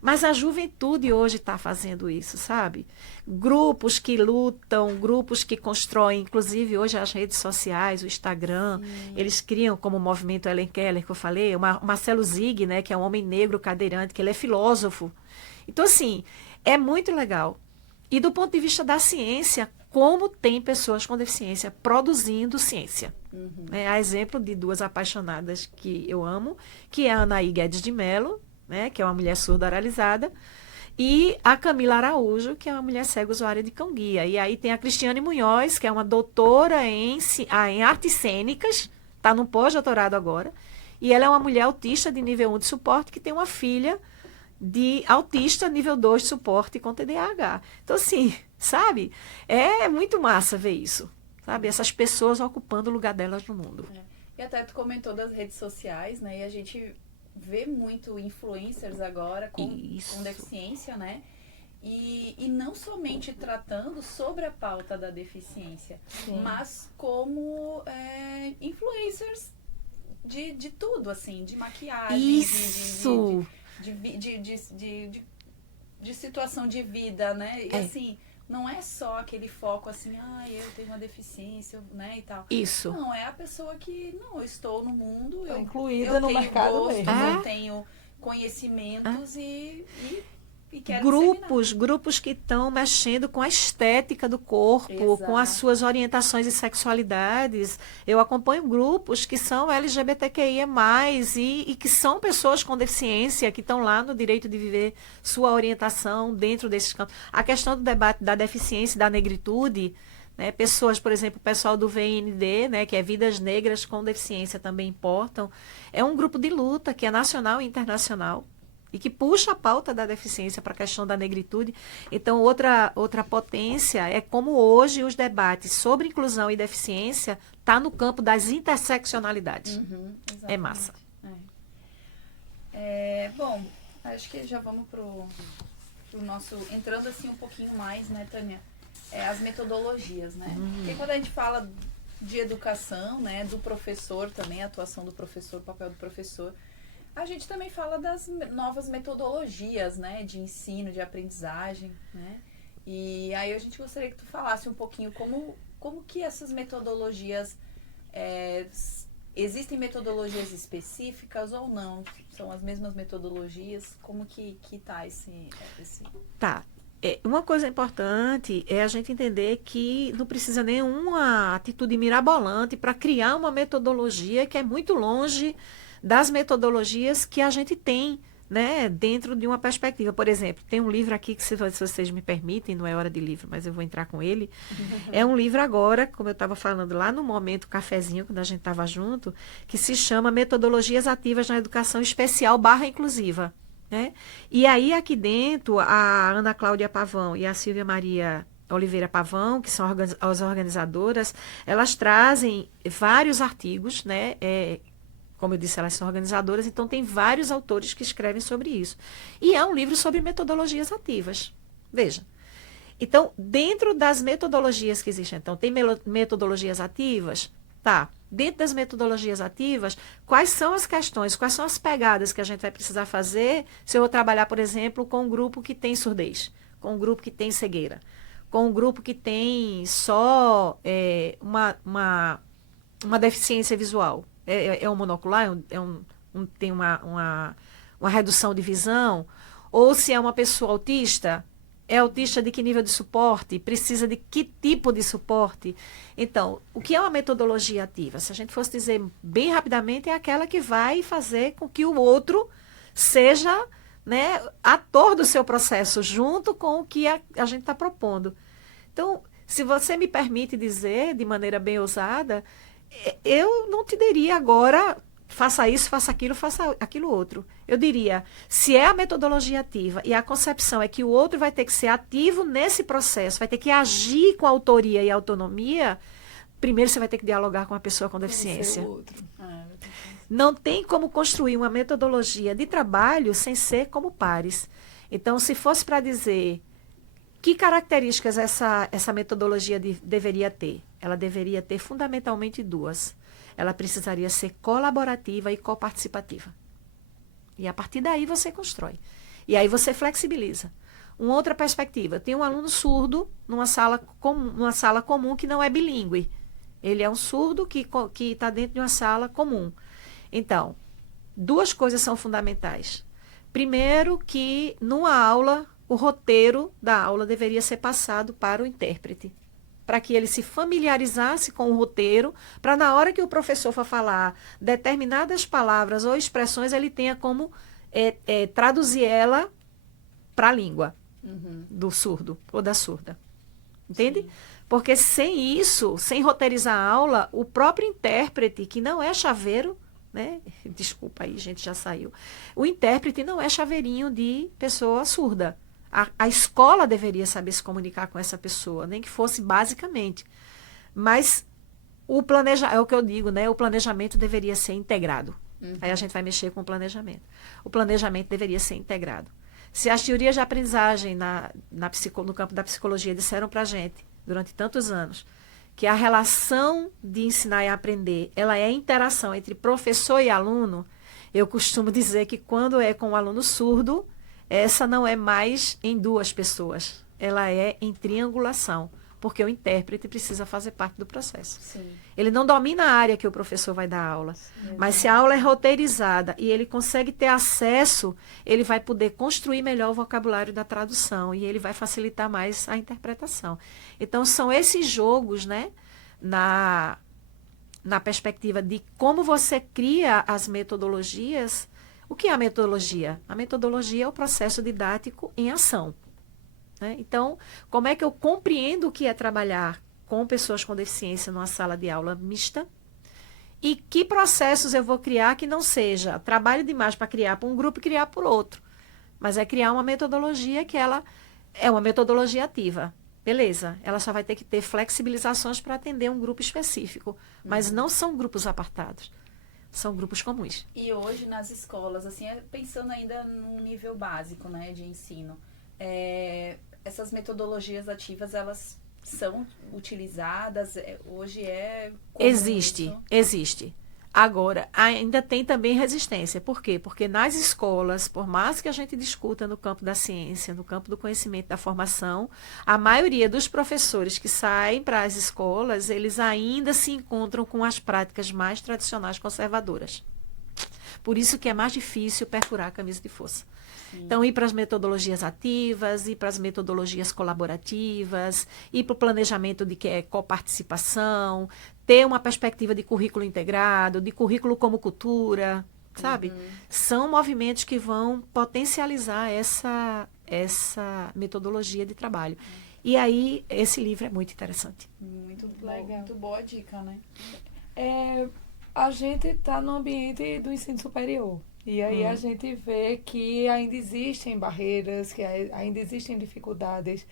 Mas a juventude hoje está fazendo isso, sabe? Grupos que lutam, grupos que constroem, inclusive hoje as redes sociais, o Instagram, eles criam como o movimento Helen Keller, que eu falei, o Marcelo Zig, né, que é um homem negro cadeirante, que ele é filósofo. Então, assim, é muito legal. E do ponto de vista da ciência, como tem pessoas com deficiência produzindo ciência. Uhum. Há exemplo de duas apaixonadas que eu amo, que é a Anaí Guedes de Mello, né, que é uma mulher surda oralizada, e a Camila Araújo, que é uma mulher cega usuária de cão-guia. E aí tem a Cristiane Munhoz, que é uma doutora em artes cênicas, está no pós-doutorado agora, e ela é uma mulher autista de nível 1 de suporte, que tem uma filha de autista nível 2 de suporte com TDAH. Então, assim, sabe? É muito massa ver isso, sabe? Essas pessoas ocupando o lugar delas no mundo. E até tu comentou das redes sociais, né? E a gente vê muito influencers agora com deficiência, né? E não somente tratando sobre a pauta da deficiência, mas como influencers de tudo, assim, de maquiagem, Isso! de situação de vida, né? E assim, não é só aquele foco assim, eu tenho uma deficiência, né, e tal. Isso. Não, é a pessoa que, não, eu estou no mundo, Tá eu incluída no tenho mercado gostos, mesmo. eu tenho conhecimentos e quero Grupos que estão mexendo com a estética do corpo, com as Exato. suas orientações e sexualidades. Eu acompanho grupos que são LGBTQIA+, e que são pessoas com deficiência, que estão lá no direito de viver sua orientação dentro desses campos. A questão do debate da deficiência e da negritude, né, pessoas, por exemplo, o pessoal do VND, né, que é Vidas Negras com Deficiência também importam, é um grupo de luta que é nacional e internacional, e que puxa a pauta da deficiência para a questão da negritude. Então, outra potência é como hoje os debates sobre inclusão e deficiência tá no campo das interseccionalidades. É massa. Bom, acho que já vamos pro nosso... Entrando assim um pouquinho mais, né, Tânia? As metodologias, né? Porque quando a gente fala de educação, né, do professor também, a atuação do professor, o papel do professor, a gente também fala das novas metodologias, né, de ensino, de aprendizagem, né? E aí a gente gostaria que tu falasse um pouquinho como que essas metodologias, existem metodologias específicas ou não? São as mesmas metodologias? Como que tá esse... Tá. Uma coisa importante é a gente entender que não precisa nenhuma atitude mirabolante para criar uma metodologia que é muito longe das metodologias que a gente tem, né, dentro de uma perspectiva. Por exemplo, tem um livro aqui que, se vocês me permitem, não é hora de livro, mas eu vou entrar com ele. É um livro agora, como eu estava falando lá no momento cafezinho, quando a gente estava junto, que se chama Metodologias Ativas na Educação Especial /Inclusiva. Né? E aí, aqui dentro, a Ana Cláudia Pavão e a Silvia Maria Oliveira Pavão, que são as organizadoras, elas trazem vários artigos, né? Como eu disse, elas são organizadoras, então tem vários autores que escrevem sobre isso. E é um livro sobre metodologias ativas. Veja. Então, dentro das metodologias que existem, então, tem metodologias ativas? Tá. Dentro das metodologias ativas, quais são as questões, quais são as pegadas que a gente vai precisar fazer se eu vou trabalhar, por exemplo, com um grupo que tem surdez, com um grupo que tem cegueira, com um grupo que tem só uma deficiência visual? É um monocular, tem uma redução de visão, ou se é uma pessoa autista, é autista de que nível de suporte, precisa de que tipo de suporte. Então, o que é uma metodologia ativa? Se a gente fosse dizer bem rapidamente, é aquela que vai fazer com que o outro seja, né, ator do seu processo, junto com o que a gente está propondo. Então, se você me permite dizer, de maneira bem ousada, eu não te diria agora, faça isso, faça aquilo outro. Eu diria, se é a metodologia ativa e a concepção é que o outro vai ter que ser ativo nesse processo, vai ter que agir com autoria e autonomia, primeiro você vai ter que dialogar com a pessoa com deficiência. Não tem como construir uma metodologia de trabalho sem ser como pares. Então, se fosse para dizer que características essa metodologia deveria ter? Ela deveria ter fundamentalmente duas. Ela precisaria ser colaborativa e coparticipativa. E a partir daí você constrói. E aí você flexibiliza. Uma outra perspectiva, tem um aluno surdo numa sala comum que não é bilíngue. Ele é um surdo que está dentro de uma sala comum. Então, duas coisas são fundamentais. Primeiro, que numa aula, o roteiro da aula deveria ser passado para o intérprete, para que ele se familiarizasse com o roteiro, para na hora que o professor for falar determinadas palavras ou expressões, ele tenha como traduzir ela para a língua do surdo ou da surda. Entende? Sim. Porque sem isso, sem roteirizar a aula, o próprio intérprete, que não é chaveiro, né? Desculpa aí, gente, já saiu. O intérprete não é chaveirinho de pessoa surda. A escola deveria saber se comunicar com essa pessoa, nem que fosse basicamente. Mas é o que eu digo, né? O planejamento deveria ser integrado. Aí a gente vai mexer com o planejamento. O planejamento deveria ser integrado. Se as teorias de aprendizagem no campo da psicologia disseram para a gente, durante tantos anos, que a relação de ensinar e aprender, ela é a interação entre professor e aluno, eu costumo dizer que quando é com o aluno surdo, essa não é mais em duas pessoas, ela é em triangulação, porque o intérprete precisa fazer parte do processo. Sim. Ele não domina a área que o professor vai dar aula, Sim, mas se a aula é roteirizada e ele consegue ter acesso, ele vai poder construir melhor o vocabulário da tradução e ele vai facilitar mais a interpretação. Então, são esses jogos, né, na perspectiva de como você cria as metodologias. O que é a metodologia? A metodologia é o processo didático em ação, né? Então, como é que eu compreendo o que é trabalhar com pessoas com deficiência numa sala de aula mista? E que processos eu vou criar que não seja trabalho demais para criar para um grupo e criar por outro, mas é criar uma metodologia que ela é uma metodologia ativa. Beleza, ela só vai ter que ter flexibilizações para atender um grupo específico, mas não são grupos apartados, são grupos comuns. E hoje nas escolas, assim, pensando ainda no nível básico, né, de ensino, essas metodologias ativas, elas são utilizadas? Hoje é comum isso? Existe. Agora, ainda tem também resistência. Por quê? Porque nas escolas, por mais que a gente discuta no campo da ciência, no campo do conhecimento, da formação, a maioria dos professores que saem para as escolas, eles ainda se encontram com as práticas mais tradicionais conservadoras. Por isso que é mais difícil perfurar a camisa de força. Sim. Então, ir para as metodologias ativas, ir para as metodologias colaborativas, ir para o planejamento de que é coparticipação, ter uma perspectiva de currículo integrado, de currículo como cultura, sabe? São movimentos que vão potencializar essa metodologia de trabalho. E aí, esse livro é muito interessante. Muito legal. Muito boa dica, né? A gente está no ambiente do ensino superior. E aí a gente vê que ainda existem barreiras, que ainda existem dificuldades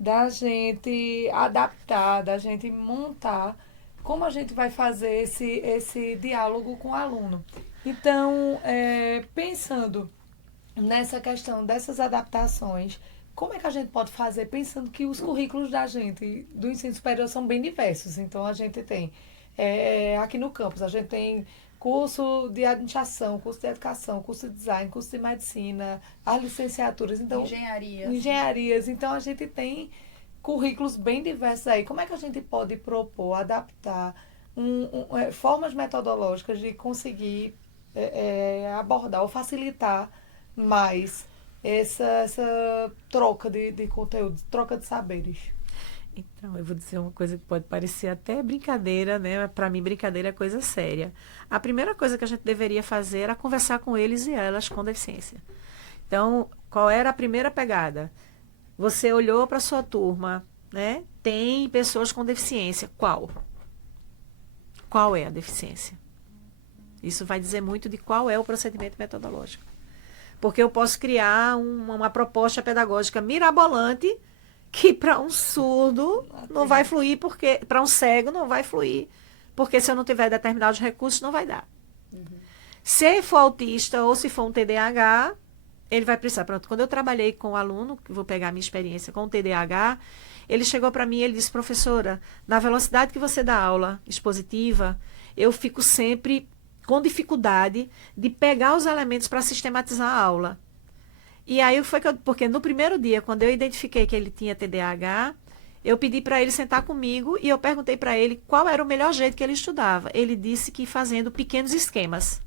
da gente adaptar, da gente montar como a gente vai fazer esse diálogo com o aluno. Então, pensando nessa questão dessas adaptações, como é que a gente pode fazer pensando que os currículos da gente do ensino superior são bem diversos? Então, a gente tem, aqui no campus, a gente tem curso de administração, curso de educação, curso de design, curso de medicina, as licenciaturas. Então, engenharias. Então, a gente tem currículos bem diversos aí. Como é que a gente pode propor, adaptar formas metodológicas de conseguir abordar ou facilitar mais essa troca de conteúdo, troca de saberes? Então, eu vou dizer uma coisa que pode parecer até brincadeira, né? Para mim, brincadeira é coisa séria. A primeira coisa que a gente deveria fazer era conversar com eles e elas com deficiência. Então, qual era a primeira pegada? Você olhou para a sua turma, né? Tem pessoas com deficiência. Qual? Qual é a deficiência? Isso vai dizer muito de qual é o procedimento metodológico. Porque eu posso criar uma proposta pedagógica mirabolante que para um surdo não vai fluir, porque para um cego não vai fluir, porque se eu não tiver determinados recursos, não vai dar. Se for autista ou se for um TDAH, ele vai precisar. Pronto, quando eu trabalhei com o aluno, vou pegar a minha experiência com o TDAH, ele chegou para mim e ele disse: professora, na velocidade que você dá aula expositiva, eu fico sempre com dificuldade de pegar os elementos para sistematizar a aula. E aí foi porque no primeiro dia, quando eu identifiquei que ele tinha TDAH, eu pedi para ele sentar comigo e eu perguntei para ele qual era o melhor jeito que ele estudava. Ele disse que fazendo pequenos esquemas.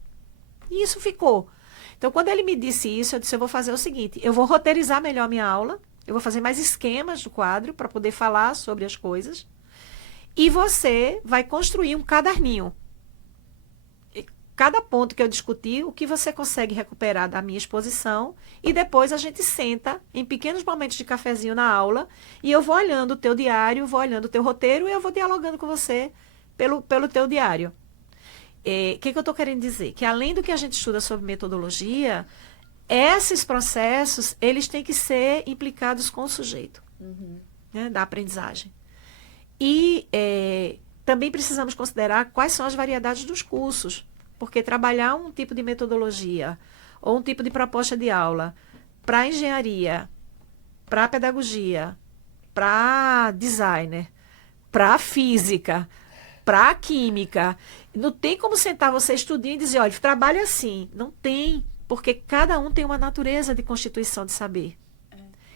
E isso ficou. Então, quando ele me disse isso, eu disse: eu vou fazer o seguinte, eu vou roteirizar melhor minha aula, eu vou fazer mais esquemas do quadro para poder falar sobre as coisas, e você vai construir um caderninho. Cada ponto que eu discuti, o que você consegue recuperar da minha exposição, e depois a gente senta em pequenos momentos de cafezinho na aula, e eu vou olhando o teu diário, vou olhando o teu roteiro, e eu vou dialogando com você pelo teu diário. O que eu estou querendo dizer? Que além do que a gente estuda sobre metodologia, esses processos, eles têm que ser implicados com o sujeito, né, da aprendizagem. E também precisamos considerar quais são as variedades dos cursos, porque trabalhar um tipo de metodologia ou um tipo de proposta de aula para engenharia, para pedagogia, para designer, para física, para química. Não tem como sentar você estudando e dizer, olha, trabalhe assim. Não tem, porque cada um tem uma natureza de constituição de saber.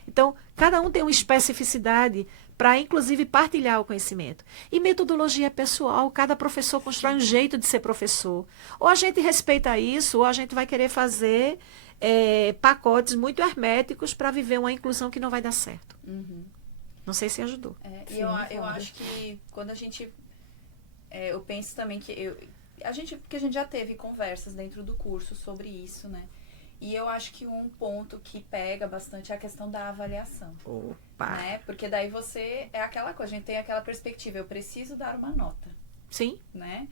Então, cada um tem uma especificidade para, inclusive, partilhar o conhecimento. E metodologia pessoal, cada professor constrói um jeito de ser professor. Ou a gente respeita isso, ou a gente vai querer fazer pacotes muito herméticos para viver uma inclusão que não vai dar certo. Não sei se ajudou. E eu acho que quando a gente... eu penso também que... porque a gente já teve conversas dentro do curso sobre isso, né? E eu acho que um ponto que pega bastante é a questão da avaliação. Opa! Né? Porque daí você... É aquela coisa, a gente tem aquela perspectiva, eu preciso dar uma nota. Sim. Né?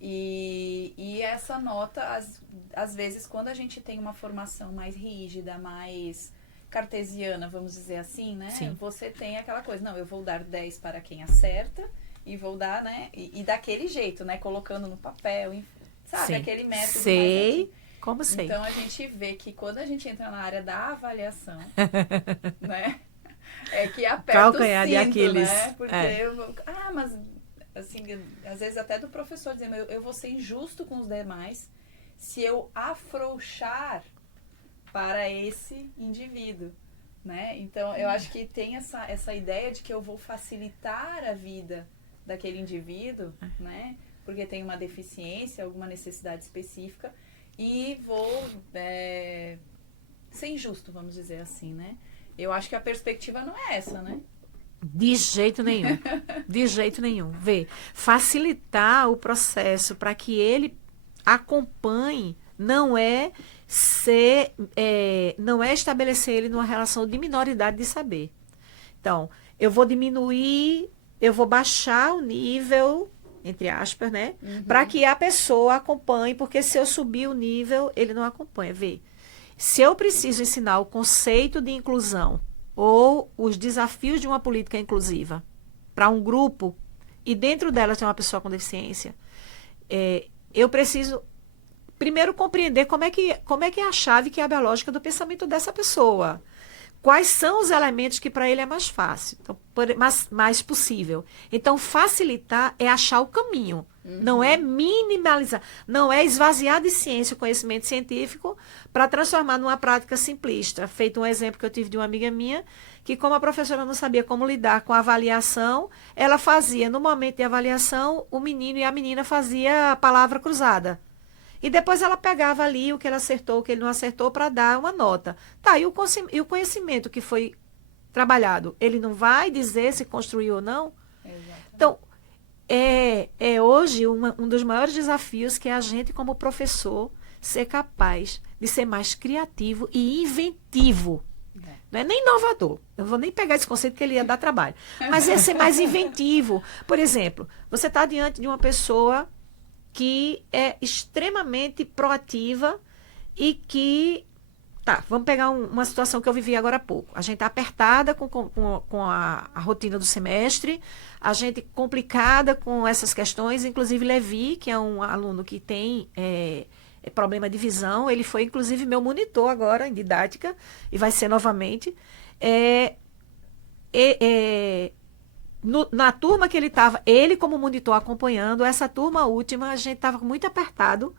E essa nota, às vezes, quando a gente tem uma formação mais rígida, mais cartesiana, vamos dizer assim, né? Sim. Você tem aquela coisa, não, eu vou dar 10 para quem acerta e vou dar, né? E daquele jeito, né? Colocando no papel, sabe? Sim. Aquele método Sei. Como sei. Então, a gente vê que quando a gente entra na área da avaliação, né? É que aperta Calcanhar o de cinto, Aquiles. né? Porque mas... Assim, às vezes até do professor dizendo, eu vou ser injusto com os demais se eu afrouxar para esse indivíduo, né? Então, eu acho que tem essa ideia de que eu vou facilitar a vida daquele indivíduo, né? Porque tem uma deficiência, alguma necessidade específica, e vou ser injusto, vamos dizer assim, né? Eu acho que a perspectiva não é essa, né? De jeito nenhum. De jeito nenhum. Vê, facilitar o processo para que ele acompanhe não é estabelecer ele numa relação de minoridade de saber. Então, eu vou diminuir, eu vou baixar o nível, entre aspas, né? Para que a pessoa acompanhe, porque se eu subir o nível, ele não acompanha. Vê, se eu preciso ensinar o conceito de inclusão ou os desafios de uma política inclusiva para um grupo, e dentro delas tem uma pessoa com deficiência, eu preciso primeiro compreender como é que é a chave que abre a lógica do pensamento dessa pessoa. Quais são os elementos que para ele é mais fácil, então, mais possível. Então, facilitar é achar o caminho. Não é minimalizar, não é esvaziar de ciência o conhecimento científico para transformar numa prática simplista. Feito um exemplo que eu tive de uma amiga minha, que como a professora não sabia como lidar com a avaliação, ela fazia, no momento de avaliação, o menino e a menina fazia a palavra cruzada. E depois ela pegava ali o que ele acertou, o que ele não acertou, para dar uma nota. Tá, e o conhecimento que foi trabalhado, ele não vai dizer se construiu ou não? Exatamente. Então, hoje um dos maiores desafios que é a gente, como professor, ser capaz de ser mais criativo e inventivo. Não é nem inovador. Eu não vou nem pegar esse conceito que ele ia dar trabalho. Mas é ser mais inventivo. Por exemplo, você está diante de uma pessoa que é extremamente proativa e que... Tá, vamos pegar uma situação que eu vivi agora há pouco. A gente está apertada com a rotina do semestre, a gente complicada com essas questões, inclusive Levi, que é um aluno que tem problema de visão, ele foi inclusive meu monitor agora em didática, e vai ser novamente. Na turma que ele estava, ele como monitor acompanhando, essa turma última, a gente estava muito apertado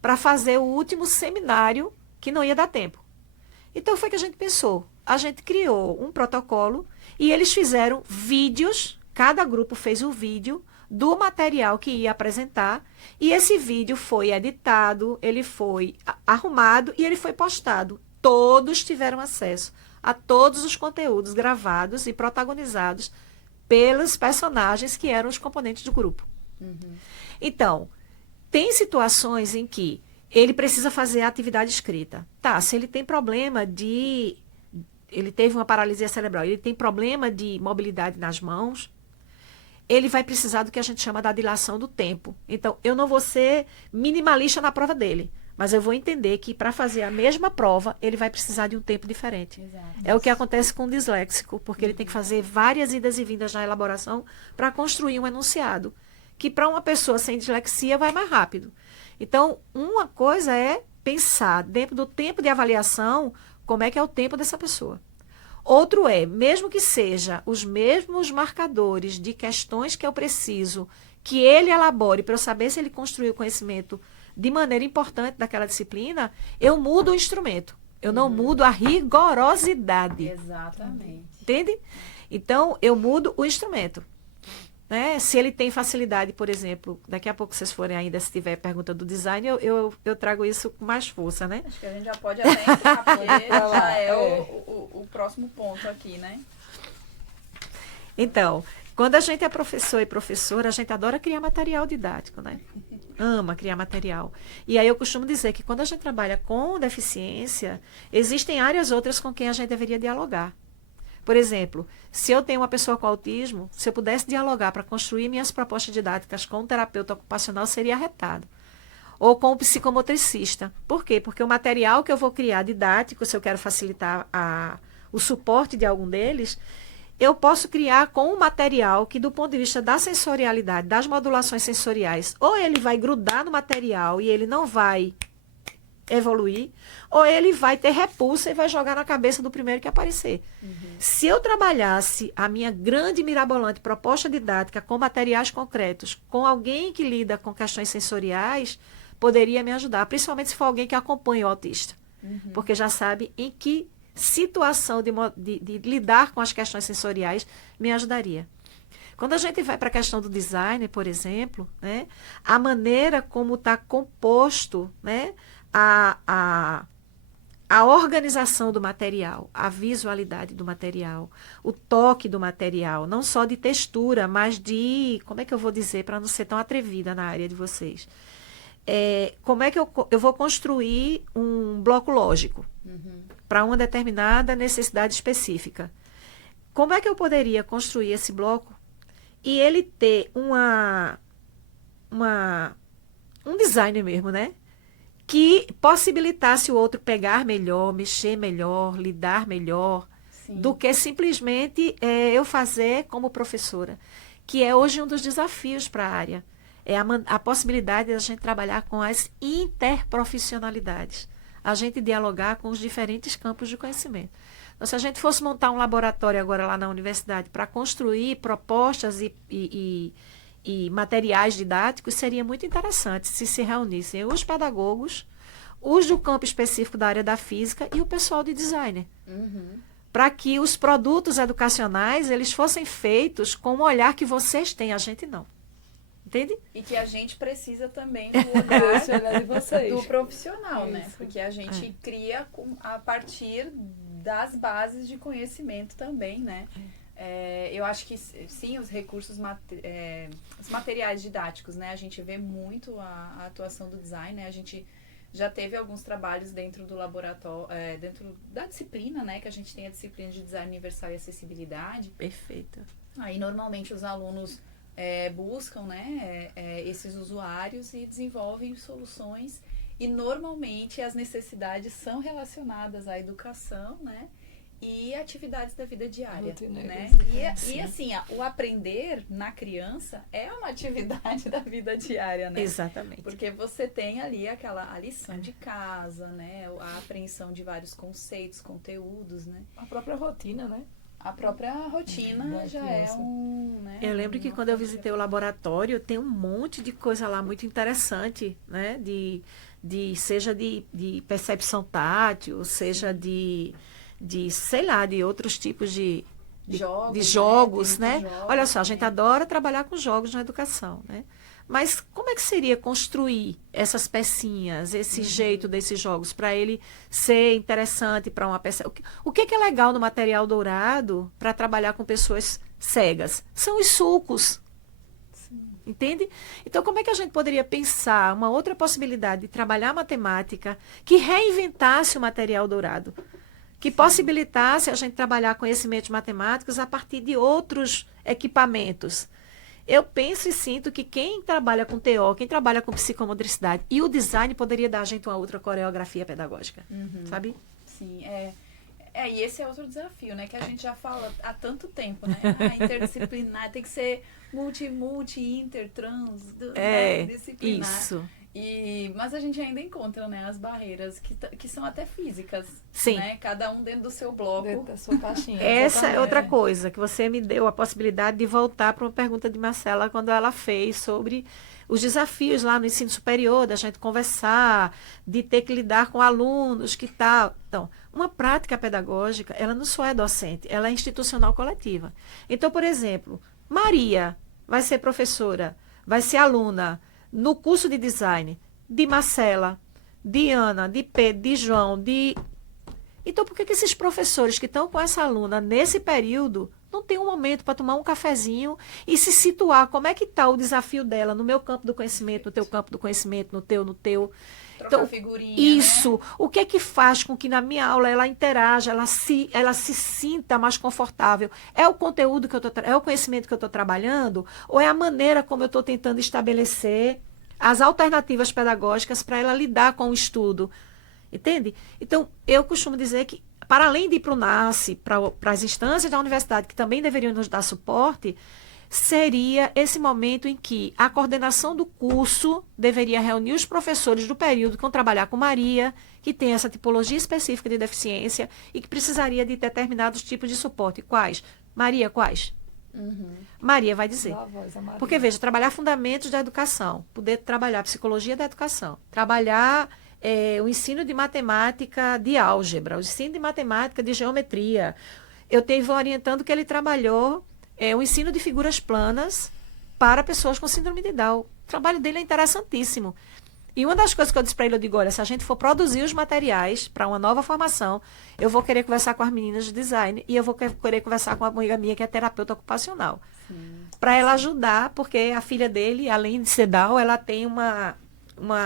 para fazer o último seminário, que não ia dar tempo. Então foi que a gente pensou, a gente criou um protocolo e eles fizeram vídeos, cada grupo fez um vídeo do material que ia apresentar, e esse vídeo foi editado, ele foi arrumado e ele foi postado. Todos tiveram acesso a todos os conteúdos gravados e protagonizados pelos personagens que eram os componentes do grupo. Então, tem situações em que ele precisa fazer a atividade escrita. Tá, se ele tem problema ele teve uma paralisia cerebral, ele tem problema de mobilidade nas mãos, ele vai precisar do que a gente chama da dilação do tempo. Então, eu não vou ser minimalista na prova dele, mas eu vou entender que para fazer a mesma prova, ele vai precisar de um tempo diferente. Exato. É o que acontece com o disléxico, porque ele tem que fazer várias idas e vindas na elaboração para construir um enunciado, que para uma pessoa sem dislexia vai mais rápido. Então, uma coisa é pensar dentro do tempo de avaliação como é que é o tempo dessa pessoa. Outro é, mesmo que seja os mesmos marcadores de questões que eu preciso que ele elabore para eu saber se ele construiu o conhecimento de maneira importante daquela disciplina, eu mudo o instrumento. Eu não mudo a rigorosidade. Exatamente. Entende? Então, eu mudo o instrumento. Né? Se ele tem facilidade, por exemplo, daqui a pouco vocês forem ainda, se tiver pergunta do design, eu trago isso com mais força, né? Acho que a gente já pode até entrar, porque já é o próximo ponto aqui, né? Então, quando a gente é professor e professora, a gente adora criar material didático, né? Ama criar material. E aí eu costumo dizer que quando a gente trabalha com deficiência, existem áreas outras com quem a gente deveria dialogar. Por exemplo, se eu tenho uma pessoa com autismo, se eu pudesse dialogar para construir minhas propostas didáticas com um terapeuta ocupacional, seria arretado. Ou com um psicomotricista. Por quê? Porque o material que eu vou criar didático, se eu quero facilitar o suporte de algum deles, eu posso criar com um material que, do ponto de vista da sensorialidade, das modulações sensoriais, ou ele vai grudar no material e ele não vai evoluir, ou ele vai ter repulsa e vai jogar na cabeça do primeiro que aparecer. Se eu trabalhasse a minha grande mirabolante proposta didática com materiais concretos, com alguém que lida com questões sensoriais, poderia me ajudar, principalmente se for alguém que acompanha o autista, porque já sabe em que situação de lidar com as questões sensoriais me ajudaria. Quando a gente vai para a questão do design, por exemplo, né, a maneira como está composto, né, a organização do material, a visualidade do material, o toque do material, não só de textura, mas de, como é que eu vou dizer, para não ser tão atrevida na área de vocês, como é que eu vou construir um bloco lógico para uma determinada necessidade específica. Como é que eu poderia construir esse bloco e ele ter um design mesmo, né? Que possibilitasse o outro pegar melhor, mexer melhor, lidar melhor, do que simplesmente eu fazer como professora, que é hoje um dos desafios para a área. É a possibilidade de a gente trabalhar com as interprofissionalidades, a gente dialogar com os diferentes campos de conhecimento. Então, se a gente fosse montar um laboratório agora lá na universidade para construir propostas e materiais didáticos, seria muito interessante se reunissem os pedagogos, os do campo específico da área da física e o pessoal de design. Para que os produtos educacionais eles fossem feitos com o olhar que vocês têm, a gente não. Entende? E que a gente precisa também do olhar de vocês. do profissional, né? Isso. Porque a gente cria a partir das bases de conhecimento também, né? Eu acho que sim, os recursos, os materiais didáticos, né? A gente vê muito a atuação do design, né? A gente já teve alguns trabalhos dentro do laboratório, dentro da disciplina, né? Que a gente tem a disciplina de design universal e acessibilidade. Perfeito. Aí normalmente os alunos buscam, né? Esses usuários e desenvolvem soluções. E normalmente as necessidades são relacionadas à educação, né? E atividades da vida diária, né? E assim, o aprender na criança é uma atividade da vida diária, né? Exatamente. Porque você tem ali a lição de casa, né? A apreensão de vários conceitos, conteúdos, né? A própria rotina, né? A própria rotina já é né? Eu lembro que quando eu visitei o laboratório, tem um monte de coisa lá muito interessante, né? Seja de percepção tátil, seja de sei lá, de outros tipos de jogos, né? Olha só, a gente adora trabalhar com jogos na educação, né? Mas como é que seria construir essas pecinhas, esse jeito desses jogos, para ele ser interessante para uma peça? O que é legal no material dourado para trabalhar com pessoas cegas? São os sulcos. Entende? Então, como é que a gente poderia pensar uma outra possibilidade de trabalhar matemática que reinventasse o material dourado? Que possibilitasse a gente trabalhar conhecimentos matemáticos a partir de outros equipamentos. Eu penso e sinto que quem trabalha com TO, quem trabalha com psicomotricidade e o design poderia dar a gente uma outra coreografia pedagógica, sabe? Sim, e esse é outro desafio, né? Que a gente já fala há tanto tempo, né? Interdisciplinar, tem que ser inter, trans, disciplinar. Isso. Mas a gente ainda encontra, né, as barreiras que são até físicas. Sim. Né? Cada um dentro do seu bloco. Dentro da sua caixinha. Essa é outra coisa, que você me deu a possibilidade de voltar para uma pergunta de Marcela quando ela fez sobre os desafios lá no ensino superior, da gente conversar, de ter que lidar com alunos, que tal. Então, uma prática pedagógica, ela não só é docente, ela é institucional coletiva. Então, por exemplo, Maria vai ser professora, vai ser aluna no curso de design de Marcela, de Ana, de Pedro, de João, de... Então, por que esses professores que estão com essa aluna nesse período não tem um momento para tomar um cafezinho e se situar como é que está o desafio dela no meu campo do conhecimento, no teu campo do conhecimento, no teu. Trocar figurinha, isso, né? O que é que faz com que na minha aula ela interaja, ela se sinta mais confortável? É o conteúdo que é o conhecimento que eu estou trabalhando ou é a maneira como eu estou tentando estabelecer as alternativas pedagógicas para ela lidar com o estudo? Entende? Então, eu costumo dizer que, para além de ir para o NASCE, para as instâncias da universidade, que também deveriam nos dar suporte, seria esse momento em que a coordenação do curso deveria reunir os professores do período que vão trabalhar com Maria, que tem essa tipologia específica de deficiência e que precisaria de determinados tipos de suporte. Quais? Maria, quais? Maria vai dizer. Porque, veja, trabalhar fundamentos da educação, poder trabalhar psicologia da educação, trabalhar... o ensino de matemática de álgebra, o ensino de matemática de geometria. Eu estive orientando que ele trabalhou o ensino de figuras planas para pessoas com síndrome de Down. O trabalho dele é interessantíssimo. E uma das coisas que eu disse para ele, eu digo, olha, se a gente for produzir os materiais para uma nova formação, eu vou querer conversar com as meninas de design e eu vou querer conversar com uma amiga minha que é terapeuta ocupacional. Para ela ajudar, porque a filha dele, além de ser Down, ela tem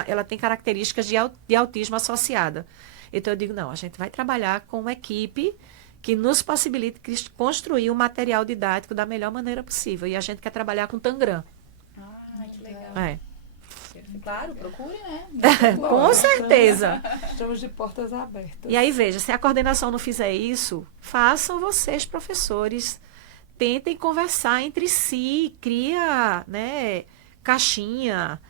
ela tem características de autismo associada. Então, eu digo, não, a gente vai trabalhar com uma equipe que nos possibilite construir um material didático da melhor maneira possível. E a gente quer trabalhar com Tangram. Ah, que legal. Claro, procure, né? Com certeza. Estamos de portas abertas. E aí, veja, se a coordenação não fizer isso, façam vocês, professores, tentem conversar entre si, cria, né, caixinha,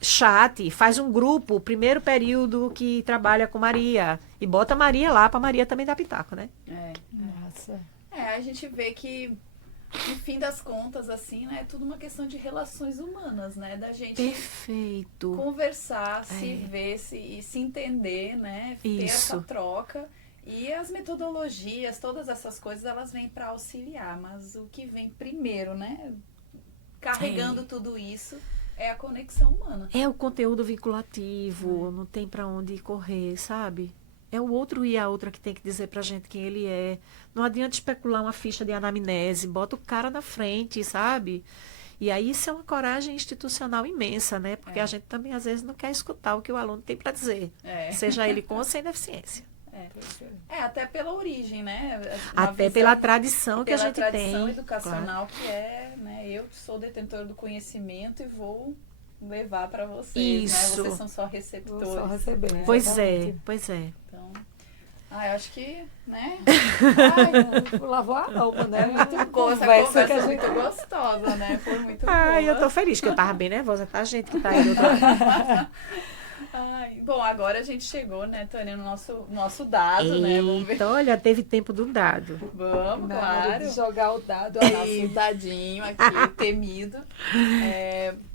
chat, faz um grupo, primeiro período que trabalha com Maria, e bota Maria lá para Maria também dar pitaco, né? Nossa. A gente vê que, no fim das contas, assim, né, é tudo uma questão de relações humanas, né? Da gente Perfeito. Conversar, se ver, se entender, né? Ter essa troca. E as metodologias, todas essas coisas, elas vêm para auxiliar, mas o que vem primeiro, né? Carregando tudo isso, é a conexão humana. É o conteúdo vinculativo, não tem para onde correr, sabe? É o outro e a outra que tem que dizer pra gente quem ele é. Não adianta especular uma ficha de anamnese, bota o cara na frente, sabe? E aí isso é uma coragem institucional imensa, né? Porque a gente também às vezes não quer escutar o que o aluno tem para dizer, seja ele com ou sem deficiência. Até pela origem, né? Até pela tradição que a gente tem. Pela tradição educacional, claro. Que é, né? Eu sou detentora do conhecimento e vou levar para vocês, isso. Né? Vocês são só receptores. Só receber, né? Pois exatamente. é. Então, eu acho que, né? Lavou a roupa, né? Muito boa essa conversa que a gente... muito gostosa, né? Foi muito boa. Eu tô feliz, que eu tava bem nervosa, tá, gente, que tá aí do outro lado. Bom, agora a gente chegou, né, Tânia, no nosso dado, né? Vamos ver. Olha, teve tempo do dado. Vamos, claro. De jogar o dado. Nosso dadinho aqui, temido.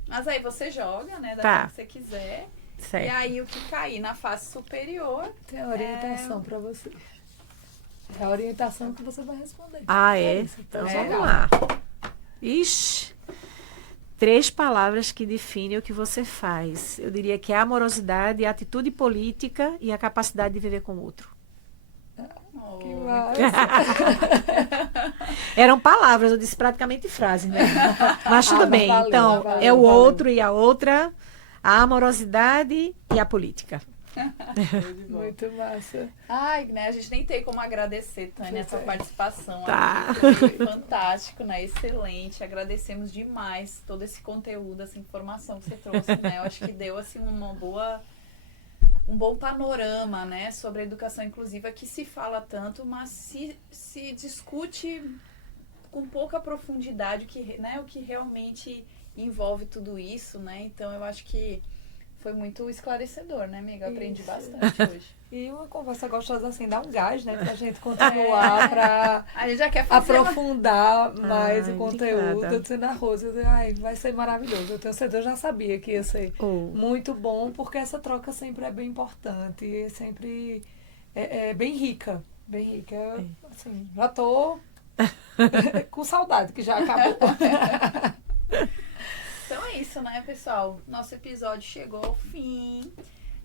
Mas aí você joga, né, da forma que você quiser. Certo. E aí o que cair na face superior... Tem a orientação para você. É a orientação que você vai responder. Então vamos lá. Ixi. 3 palavras que definem o que você faz. Eu diria que é a amorosidade, a atitude política e a capacidade de viver com o outro. Que massa. Eram palavras, eu disse praticamente frases, né? Mas tudo bem. Valeu, então, valeu, é o outro e a outra, a amorosidade e a política. Muito massa. Né, a gente nem tem como agradecer, Tânia, essa participação aqui. Foi fantástico, né? Excelente. Agradecemos demais todo esse conteúdo, essa informação que você trouxe, né? Eu acho que deu, assim, um bom panorama, né? Sobre a educação inclusiva, que se fala tanto, mas se discute com pouca profundidade o que realmente envolve tudo isso, né? Então, eu acho que Foi muito esclarecedor, né, amiga? Eu aprendi Isso. bastante hoje. E uma conversa gostosa assim, dá um gás, né? Pra gente continuar, pra A gente já quer fazer aprofundar mais Ai, o conteúdo. obrigada. Eu disse na Rose, eu disse, ai, vai ser maravilhoso. Eu tenho certeza, eu já sabia que ia ser Oh. muito bom, porque essa troca sempre é bem importante, é sempre é bem rica. Bem rica. Eu, assim, já tô com saudade, que já acabou. Então é isso, né, pessoal? Nosso episódio chegou ao fim.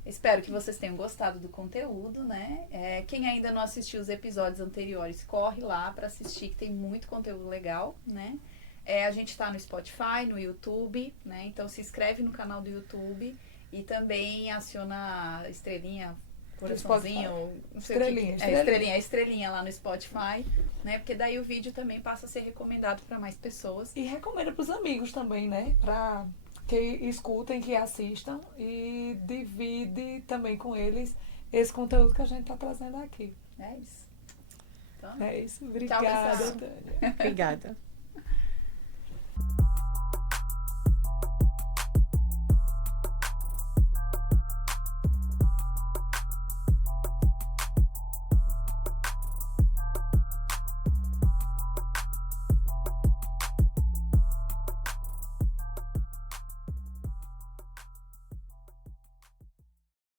Espero que vocês tenham gostado do conteúdo, né? Quem ainda não assistiu os episódios anteriores, corre lá para assistir, que tem muito conteúdo legal, né? A gente tá no Spotify, no YouTube, né? Então se inscreve no canal do YouTube e também aciona a estrelinha, coraçãozinho, não sei Estrelinha, o que. estrelinha. A estrelinha lá no Spotify, né? Porque daí o vídeo também passa a ser recomendado para mais pessoas. E recomenda pros amigos também, né? Pra que escutem, que assistam e divide também com eles esse conteúdo que a gente tá trazendo aqui. É isso. Então, É isso. Obrigada, pessoal. Tânia. Obrigada.